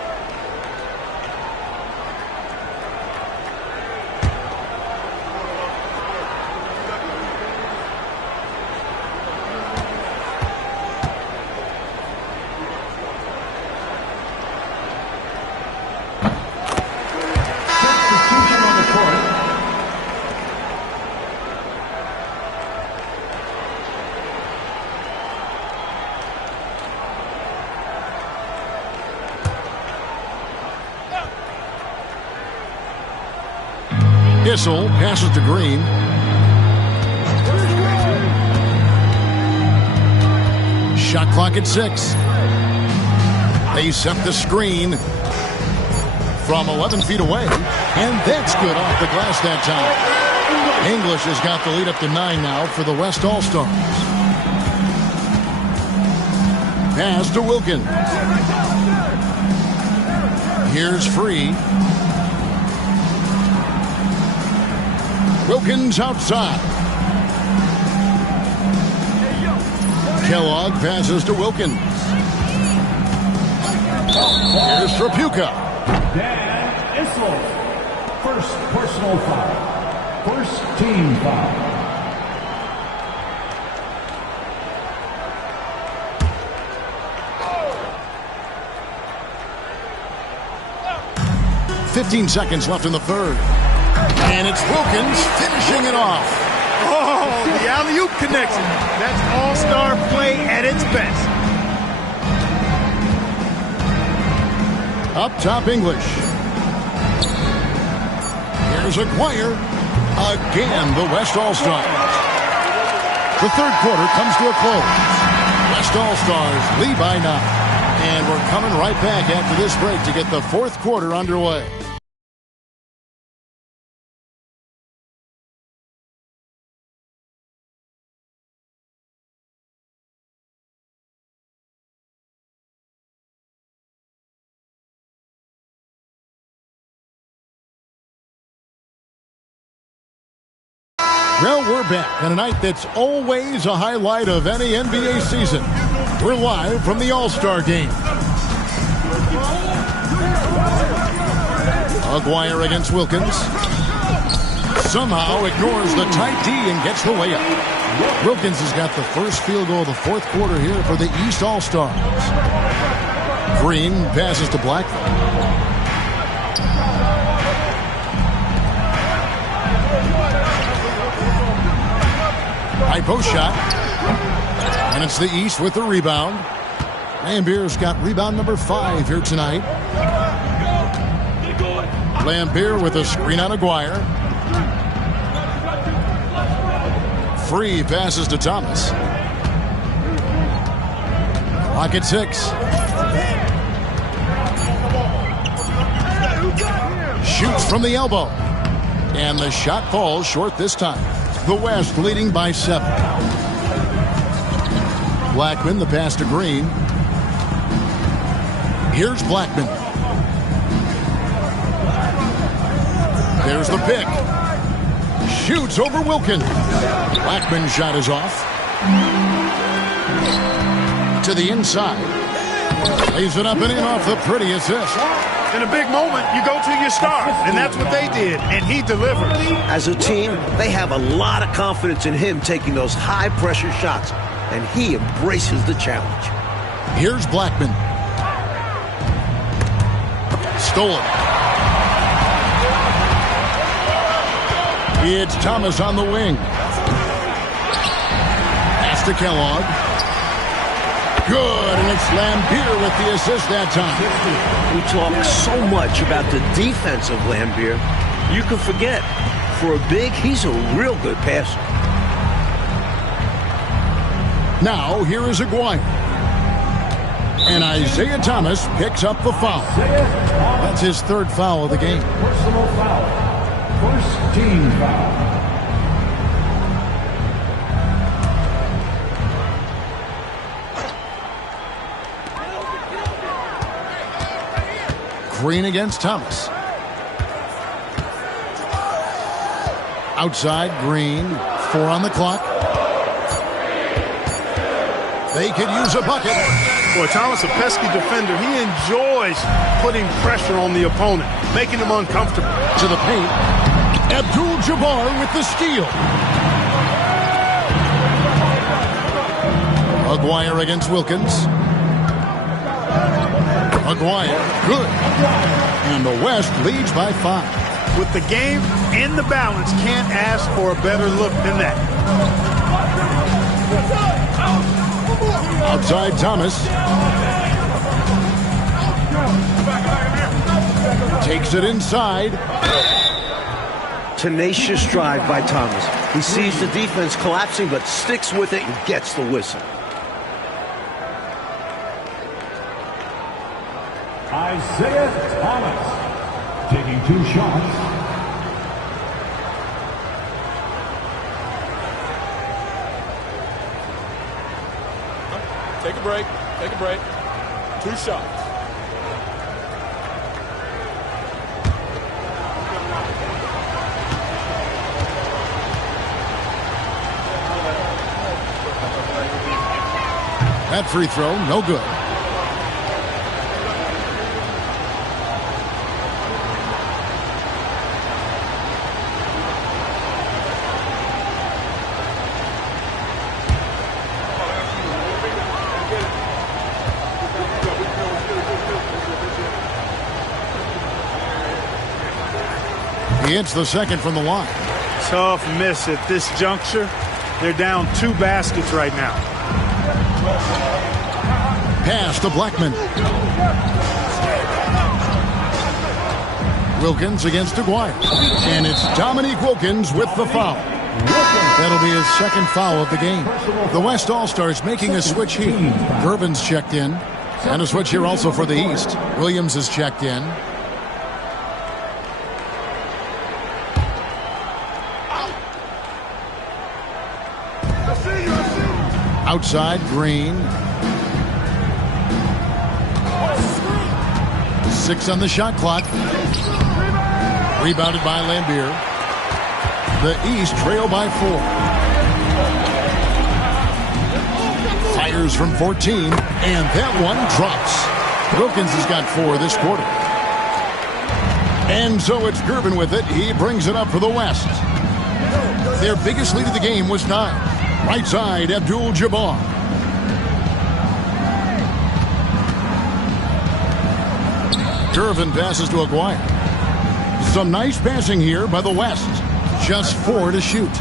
Issel passes to Green. Shot clock at 6. They set the screen from 11 feet away, and that's good off the glass that time. English has got the lead up to 9 now for the West All-Stars. Pass to Wilkins. Here's Free. Wilkins outside. Kellogg passes to Wilkins. Here's Trapuka. Dan Issel. First personal foul. First team foul. .15 seconds left in the third. And it's Wilkins finishing it off. Oh, the alley-oop connection. That's all-star play at its best. Up top, English. Here's Aguirre. Again, the West All-Stars. The third quarter comes to a close. West All-Stars lead by 9. And we're coming right back after this break to get the fourth quarter underway. Well, we're back on a night that's always a highlight of any NBA season. We're live from the All-Star Game. Aguirre against Wilkins. Somehow ignores the tight D and gets the layup. Wilkins has got the first field goal of the fourth quarter here for the East All-Stars. Green passes to Blackman. High post shot. And it's the East with the rebound. Lambier's got rebound number 5 here tonight. Lambier with a screen on Aguirre. Free passes to Thomas. Clock at 6. Shoots from the elbow. And the shot falls short this time. The West leading by 7. Blackman, the pass to Green. Here's Blackman. There's the pick. Shoots over Wilkins. Blackman's shot is off. To the inside. Lays it up and in off the pretty assist. In a big moment, you go to your star, and that's what they did, and he delivered. As a team, they have a lot of confidence in him taking those high-pressure shots, and he embraces the challenge. Here's Blackman. Stolen. It's Thomas on the wing. Pass to Kellogg. Good, and it's Lambier with the assist that time. We talk so much about the defense of Lambier. You can forget, for a big, he's a real good passer. Now, here is Aguirre. And Isaiah Thomas picks up the foul. That's his third foul of the game. Personal foul. First team foul. Green against Thomas. Outside, Green. 4 on the clock. They could use a bucket. Boy, Thomas, a pesky defender. He enjoys putting pressure on the opponent, making them uncomfortable. To the paint. Abdul-Jabbar with the steal. Aguirre against Wilkins. Aguirre, good. And the West leads by 5. With the game in the balance, can't ask for a better look than that. Outside Thomas. Takes it inside. Tenacious drive by Thomas. He sees the defense collapsing, but sticks with it and gets the whistle. Isaiah Thomas, taking 2 shots. Take a break. Take a break. 2 shots. That free throw, no good. He hits the second from the line. Tough miss at this juncture. They're down 2 baskets right now. Pass to Blackman. Wilkins against Aguirre. And it's Dominique Wilkins with the foul. That'll be his second foul of the game. The West All-Stars making a switch here. Gervin's checked in. And a switch here also for the East. Williams is checked in. Outside, Green. 6 on the shot clock. Rebounded by Lambier. The East trail by 4. Fires from 14, and that one drops. Wilkins has got 4 this quarter. And so it's Gervin with it. He brings it up for the West. Their biggest lead of the game was 9. Right side, Abdul-Jabbar. Gervin passes to Aguirre. Some nice passing here by the West. Just 4 to shoot.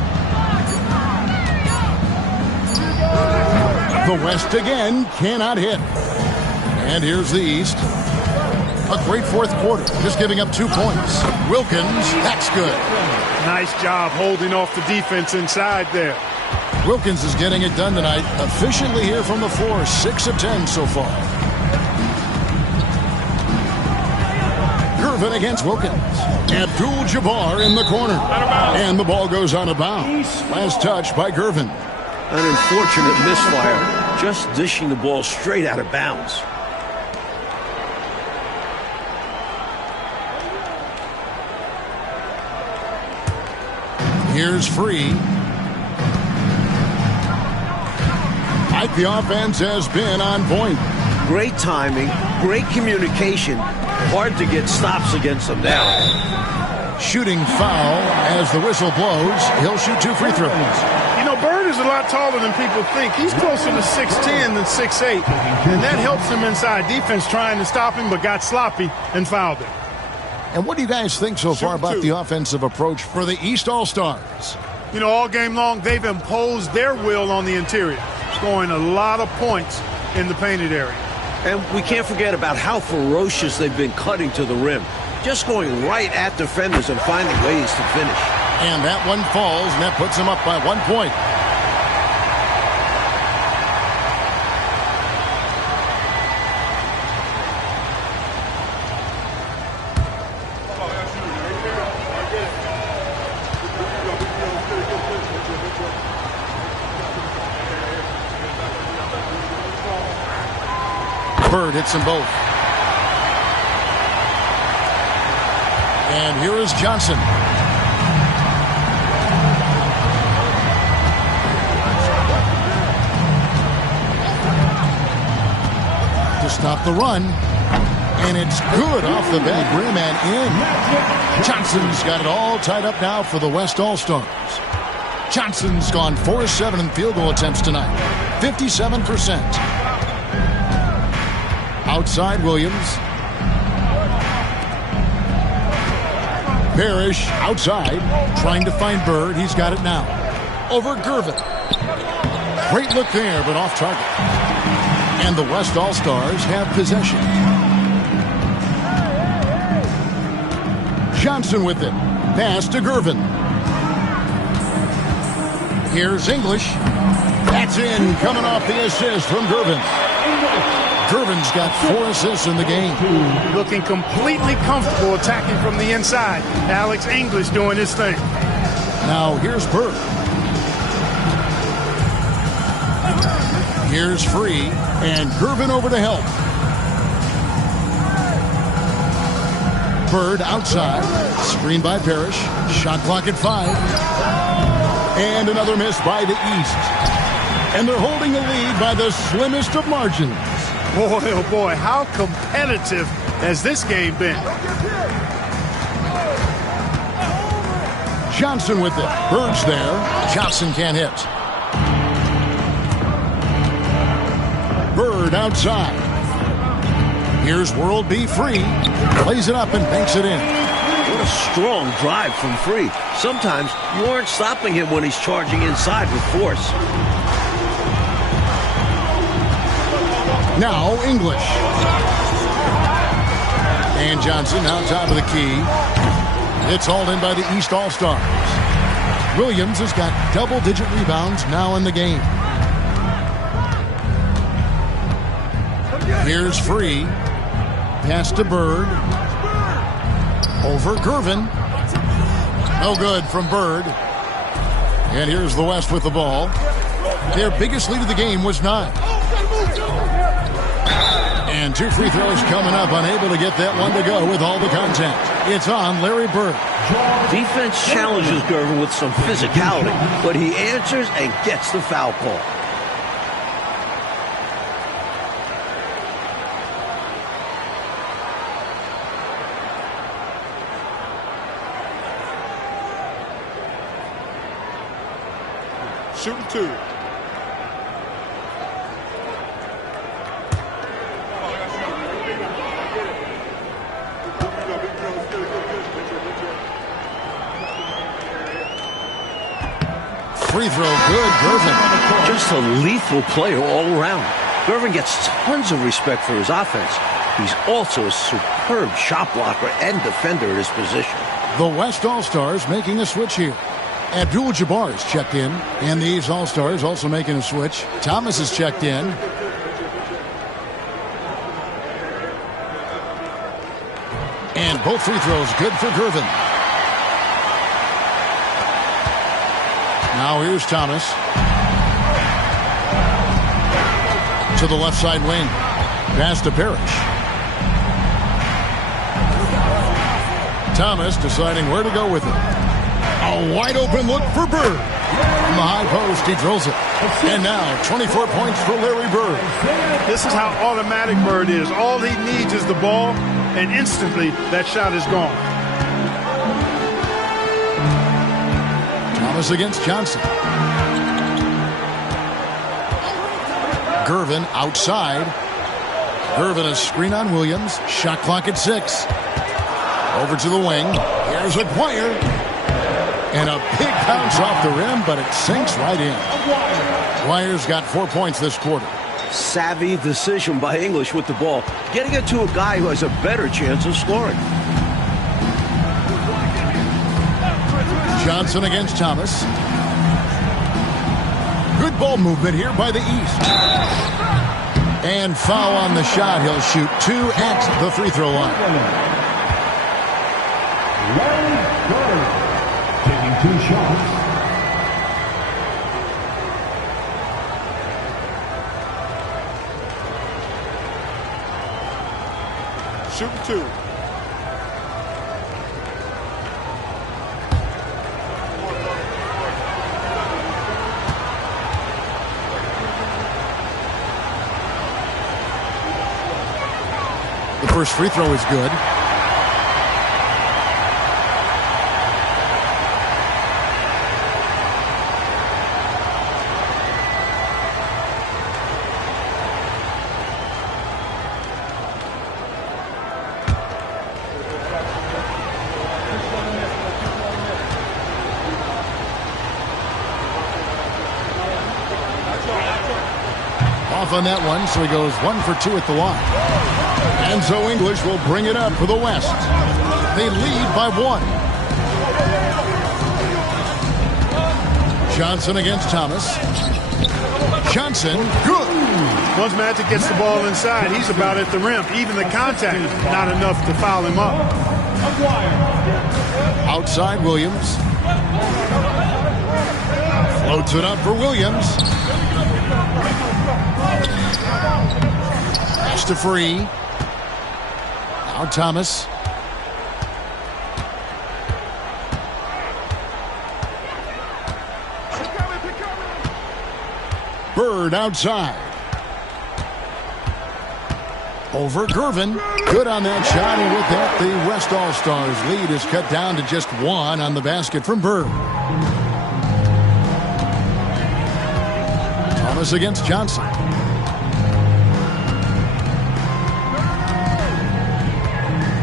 The West again cannot hit. And here's the East. A great fourth quarter, just giving up 2 points. Wilkins, that's good. Nice job holding off the defense inside there. Wilkins is getting it done tonight. Efficiently here from the floor, 6 of 10 so far. Gervin against Wilkins. Abdul-Jabbar in the corner. And the ball goes out of bounds. Last touch by Gervin. An unfortunate misfire. Just dishing the ball straight out of bounds. Here's Free. The offense has been on point. Great timing, great communication. Hard to get stops against them now. Shooting foul as the whistle blows. He'll shoot 2 free throws. You know, Bird is a lot taller than people think. He's closer to 6'10 than 6'8. And that helps him inside defense trying to stop him, but got sloppy and fouled him. And what do you guys think so far about the offensive approach for the East All-Stars? You know, all game long, they've imposed their will on the interior, scoring a lot of points in the painted area. And we can't forget about how ferocious they've been cutting to the rim. Just going right at defenders and finding ways to finish. And that one falls, and that puts them up by 1 point. Bird hits them both. And here is Johnson. To stop the run. And it's good off the back rim and in. Johnson's got it all tied up now for the West All-Stars. Johnson's gone 4-7 in field goal attempts tonight. 57%. Outside Williams. Parrish outside, trying to find Bird. He's got it now. Over Gervin. Great look there, but off target. And the West All-Stars have possession. Johnson with it. Pass to Gervin. Here's English. That's in, coming off the assist from Gervin. Curvin's got 4 assists in the game. Looking completely comfortable attacking from the inside. Alex English doing his thing. Now here's Bird. Here's Free, and Curvin over to help. Bird outside, screened by Parrish. Shot clock at 5. And another miss by the East. And they're holding the lead by the slimmest of margins. Boy, oh boy, how competitive has this game been? Johnson with it. Bird's there. Johnson can't hit. Bird outside. Here's World B. Free. Plays it up and banks it in. What a strong drive from Free. Sometimes you aren't stopping him when he's charging inside with force. Now English. And Johnson now top of the key. It's hauled in by the East All-Stars. Williams has got double-digit rebounds now in the game. Here's Free. Pass to Bird. Over Curvin. No good from Bird. And here's the West with the ball. Their biggest lead of the game was 9. And 2 free throws coming up, unable to get that one to go with all the contact. It's on Larry Bird. Defense challenges Gervin with some physicality, but he answers and gets the foul call. Shooting 2. Free throw good, Gervin. Just a lethal player all around. Gervin gets tons of respect for his offense. He's also a superb shot blocker and defender at his position. The West All-Stars making a switch here. Abdul-Jabbar is checked in, and the East All-Stars also making a switch. Thomas is checked in. And both free throws good for Gervin. Now here's Thomas. To the left side wing. Pass to Parrish. Thomas deciding where to go with it. A wide open look for Bird. From the high post, he drills it. And now 24 points for Larry Bird. This is how automatic Bird is. All he needs is the ball, and instantly that shot is gone. Thomas against Johnson. Gervin outside. Gervin a screen on Williams. Shot clock at 6. Over to the wing. Here's Aguirre. And a big bounce off the rim, but it sinks right in. Aguirre's got 4 points this quarter. Savvy decision by English with the ball, getting it to a guy who has a better chance of scoring. Johnson against Thomas. Good ball movement here by the East. And foul on the shot. He'll shoot 2 at the free throw line. Larry Bird taking 2 shots. Shooting 2. The first free throw is good. Off on that one, so he goes 1 for 2 at the line. And so English will bring it up for the West. They lead by 1. Johnson against Thomas. Johnson, good. Once Magic gets the ball inside, he's about at the rim. Even the contact, not enough to foul him up. Outside Williams. Floats it up for Williams. Pass to Free. Now Thomas. Bird outside. Over Gervin. Good on that shot, and with that, the West All-Stars lead is cut down to just 1 on the basket from Bird. Thomas against Johnson.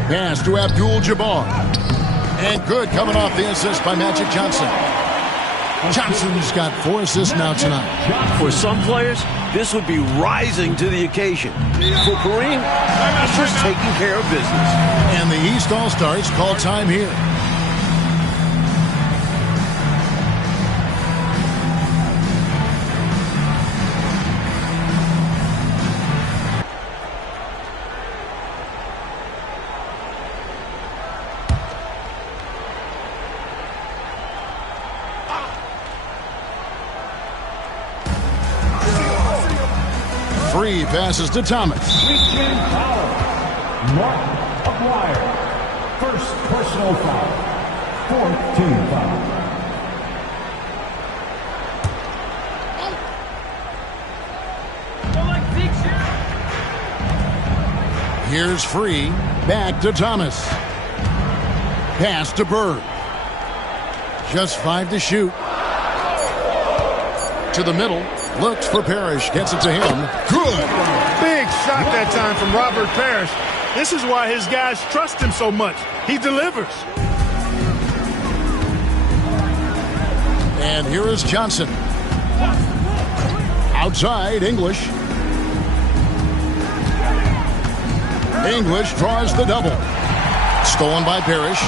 Pass to Abdul-Jabbar. And good, coming off the assist by Magic Johnson. Johnson's got 4 assists now tonight. For some players, this would be rising to the occasion. For Kareem, he's just taking care of business. And the East All-Stars call time here. Free passes to Thomas. Mark Aguirre. First personal foul. 4th team foul. Here's Free. Back to Thomas. Pass to Bird. Just 5 to shoot. To the middle. Looks for Parrish. Gets it to him. Good. Big shot that time from Robert Parrish. This is why his guys trust him so much. He delivers. And here is Johnson. Outside, English. English draws the double. Stolen by Parrish.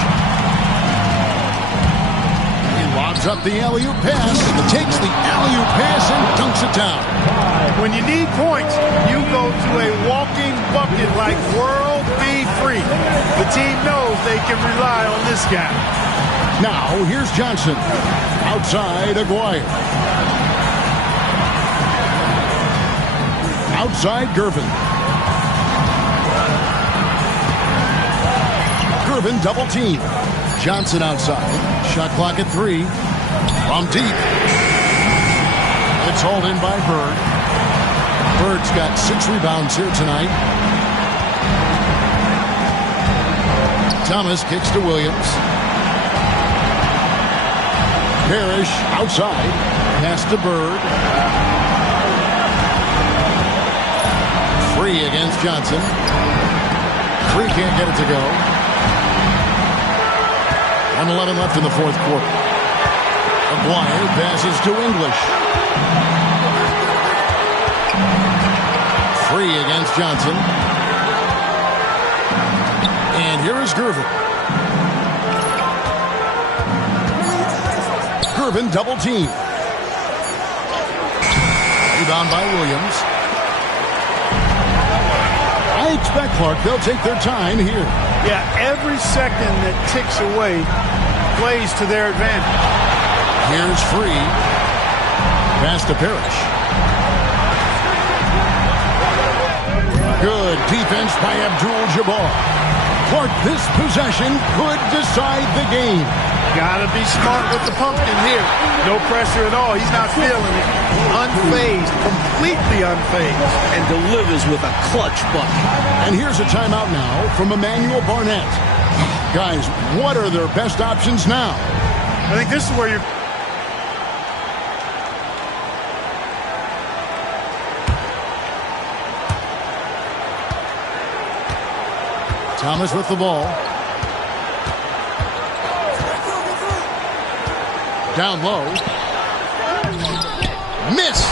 He lobs up the alley-oop pass. Takes the alley-oop pass and dunks it down. When you need points, you go to a walking bucket like World B. Free. The team knows they can rely on this guy. Now, here's Johnson. Outside, Aguirre. Outside, Gervin. Gervin double team. Johnson outside. Shot clock at 3. From deep. It's hauled in by Bird. Bird's got 6 rebounds here tonight. Thomas kicks to Williams. Parrish outside. Pass to Bird. Free against Johnson. Free can't get it to go. 1:11 left in the 4th quarter. Aguirre passes to English. Free against Johnson. And here is Gervin. Gervin double team. Rebound by Williams. I expect, Clark, they'll take their time here. Yeah, every second that ticks away plays to their advantage. Here's Free. Pass to Parrish. Good defense by Abdul-Jabbar. Clark, this possession could decide the game. Gotta be smart with the pumpkin here. No pressure at all. He's not feeling it. Unfazed, completely unfazed. And delivers with a clutch bucket. And here's a timeout now from Emmanuel Barnett. Guys, what are their best options now? I think this is where you're... Thomas with the ball. Down low. Missed.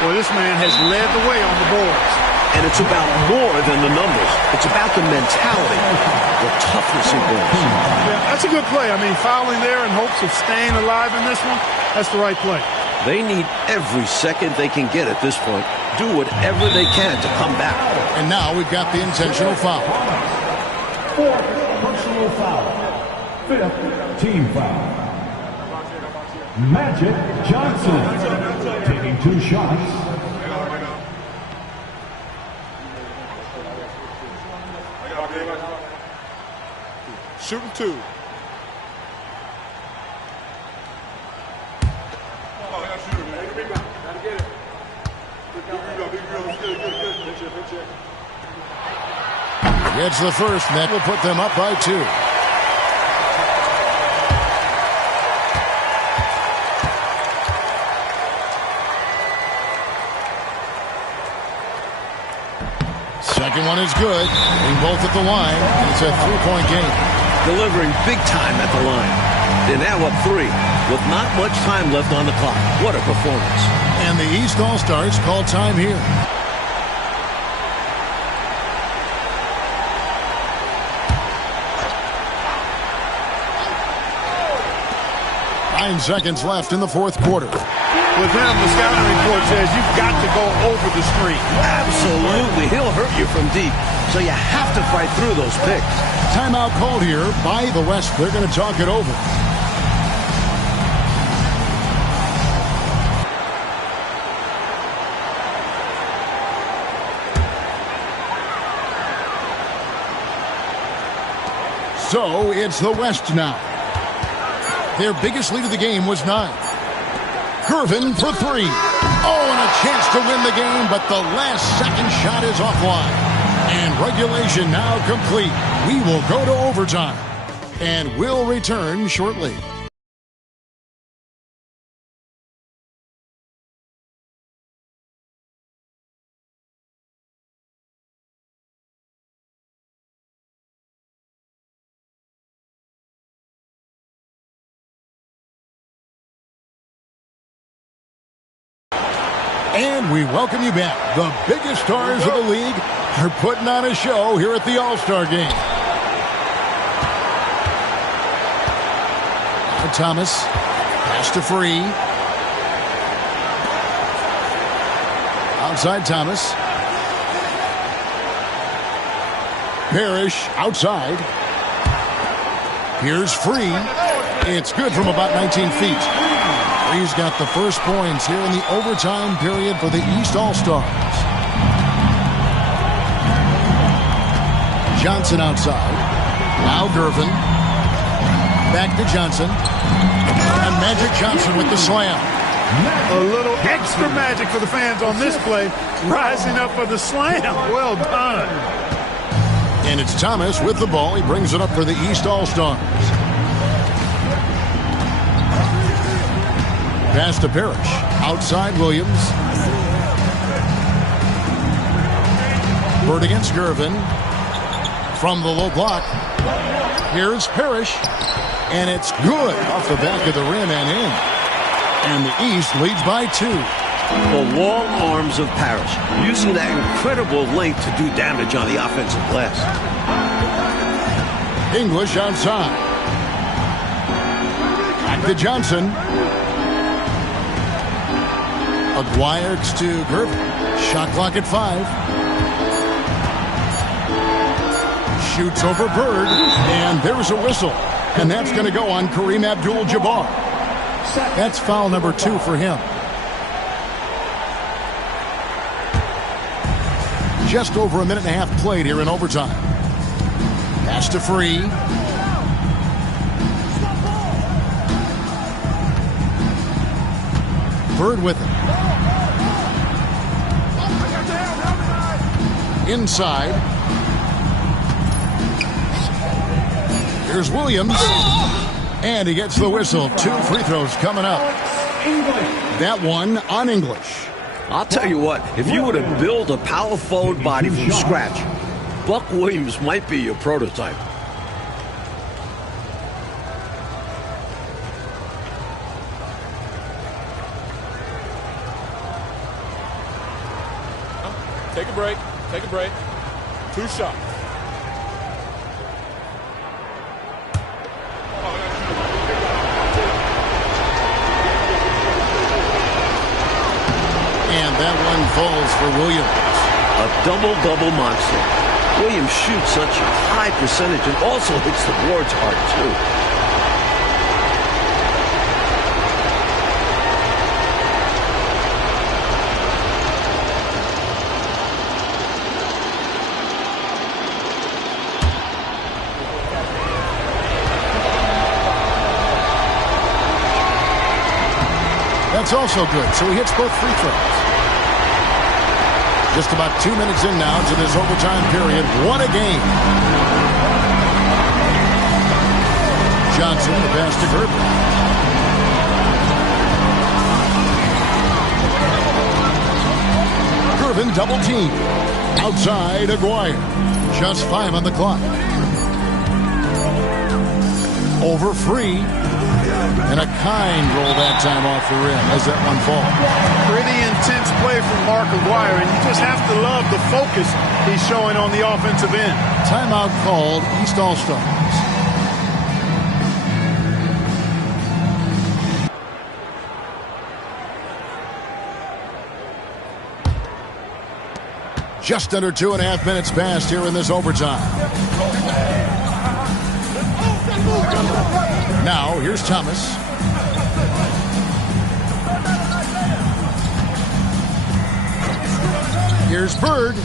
Well, this man has led the way on the boards. And it's about more than the numbers. It's about the mentality, the toughness he brings. Yeah, that's a good play. I mean, fouling there in hopes of staying alive in this one, that's the right play. They need every second they can get at this point. Do whatever they can to come back. And now we've got the intentional foul. Fourth personal foul. Fifth team foul. Magic Johnson taking 2 shots. Shooting 2. Gets the first, and that will put them up by 2. Second one is good. Being both at the line, and it's a 3-point game. Delivering big time at the line. They're now up 3 with not much time left on the clock. What a performance. And the East All-Stars call time here. 9 seconds left in the fourth quarter. With him, the scouting report says you've got to go over the screen. Absolutely. He'll hurt you from deep. So you have to fight through those picks. Timeout called here by the West. They're going to talk it over. So it's the West now. Their biggest lead of the game was 9. Gervin for 3. Oh, and a chance to win the game, but the last second shot is offline. And regulation now complete. We will go to overtime. And we'll return shortly. And we welcome you back. The biggest stars of the league are putting on a show here at the All-Star Game. Thomas, pass to Free. Outside Thomas. Parrish outside. Here's Free. It's good from about 19 feet. He's got the first points here in the overtime period for the East All-Stars. Johnson outside. Now Gervin. Back to Johnson. And Magic Johnson with the slam. A little extra magic for the fans on this play. Rising up for the slam. Well done. And it's Thomas with the ball. He brings it up for the East All-Stars. Pass to Parrish. Outside Williams. Bird against Gervin. From the low block. Here's Parrish. And it's good off the back of the rim and in. And the East leads by 2. The long arms of Parrish, using that incredible length to do damage on the offensive glass. English outside. Back to Johnson. Aguirre to Gervin. Shot clock at 5. Shoots over Bird. And there's a whistle. And that's going to go on Kareem Abdul-Jabbar. That's foul number 2 for him. Just over a minute and a half played here in overtime. Pass to Free. Bird with it. Inside. Here's Williams. And he gets the whistle. 2 free throws coming up. That one on English. I'll tell you what, if you were to build a power forward body from scratch, Buck Williams might be your prototype. Take a break. Take a break. 2 shots. that one falls for Williams. A double-double monster. Williams shoots such a high percentage and also hits the boards hard, too. That's also good, so he hits both free throws. Just about 2 minutes in now to this overtime period. What a game. Johnson, the pass to Gervin. Gervin double team. Outside Aguirre. Just 5 on the clock. Over free. And a kind roll that time off the rim as that one falls. Pretty intense play from Mark Aguirre, and you just have to love the focus he's showing on the offensive end. Timeout called, East All-Stars. Just under 2.5 minutes passed here in this overtime. Now, here's Thomas. Here's Bird.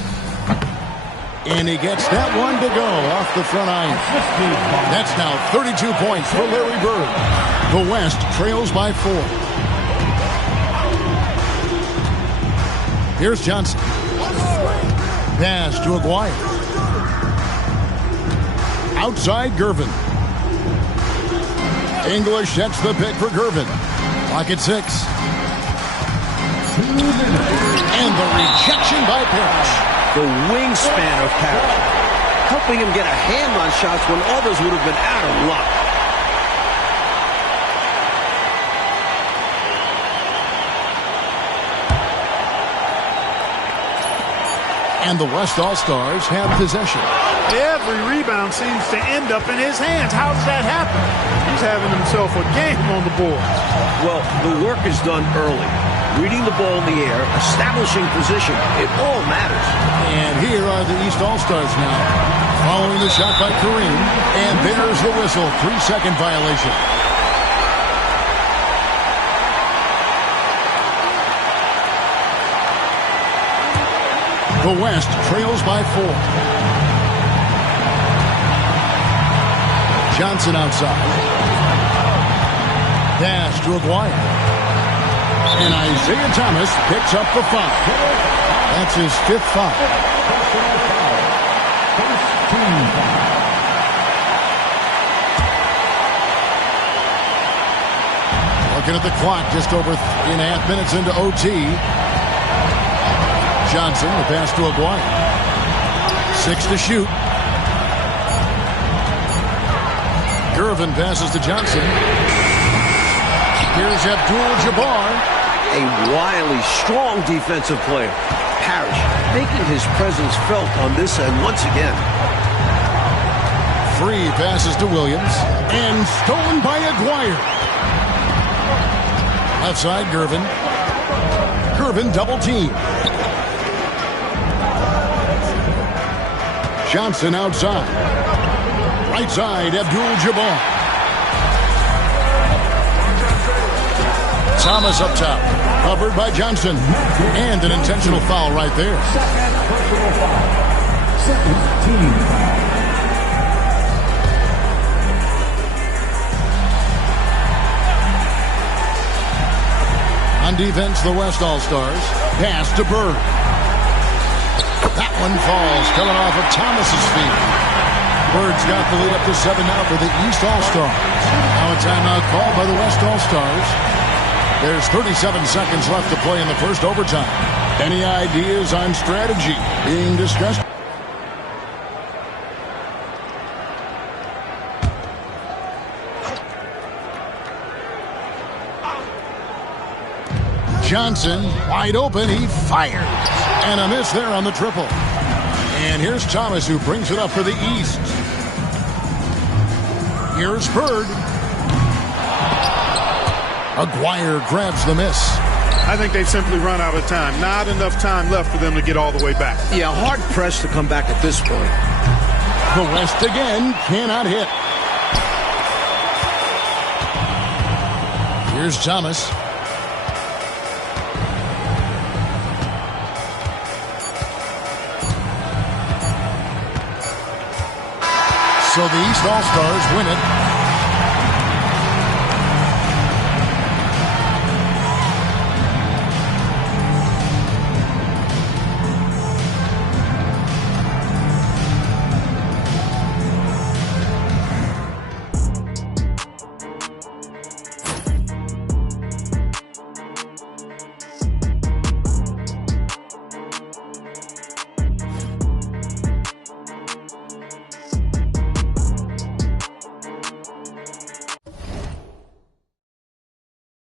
And he gets that one to go off the front iron. That's now 32 points for Larry Bird. The West trails by 4. Here's Johnson. Pass to Aguirre. Outside Gervin. English sets the pick for Gervin. Clock at 6. And the rejection by Parrish. The wingspan of Parrish, helping him get a hand on shots when others would have been out of luck. And the West All-Stars have possession. Every rebound seems to end up in his hands. How does that happen? He's having himself a game on the board. Well, the work is done early. Reading the ball in the air, establishing position, it all matters. And here are the East All-Stars now. Following the shot by Kareem. And there's the whistle. 3-second violation. The West trails by 4. Johnson outside. Pass to Aguirre. And Isaiah Thomas picks up the 5. That's his 5th foul. Looking at the clock, just over 3.5 minutes into OT. Johnson, the pass to Aguirre. 6 to shoot. Gervin passes to Johnson. Here's Abdul-Jabbar. A wily, strong defensive player. Parrish making his presence felt on this end once again. Free passes to Williams. And stolen by Aguirre. Outside Gervin. Gervin double team. Johnson outside. Right side, Abdul-Jabbar. Thomas up top. Covered by Johnson. And an intentional foul right there. On defense, the West All-Stars. Pass to Bird. That one falls, coming off of Thomas's feet. Bird's got the lead up to 7 now for the East All-Stars. Now a timeout called by the West All-Stars. There's 37 seconds left to play in the first overtime. Any ideas on strategy being discussed? Johnson, wide open, he fires. And a miss there on the triple. And here's Thomas, who brings it up for the East. Here's Bird. Aguirre grabs the miss. I think they've simply run out of time. Not enough time left for them to get all the way back. Yeah, hard pressed to come back at this point. The West again cannot hit. Here's Thomas. So the East All-Stars win it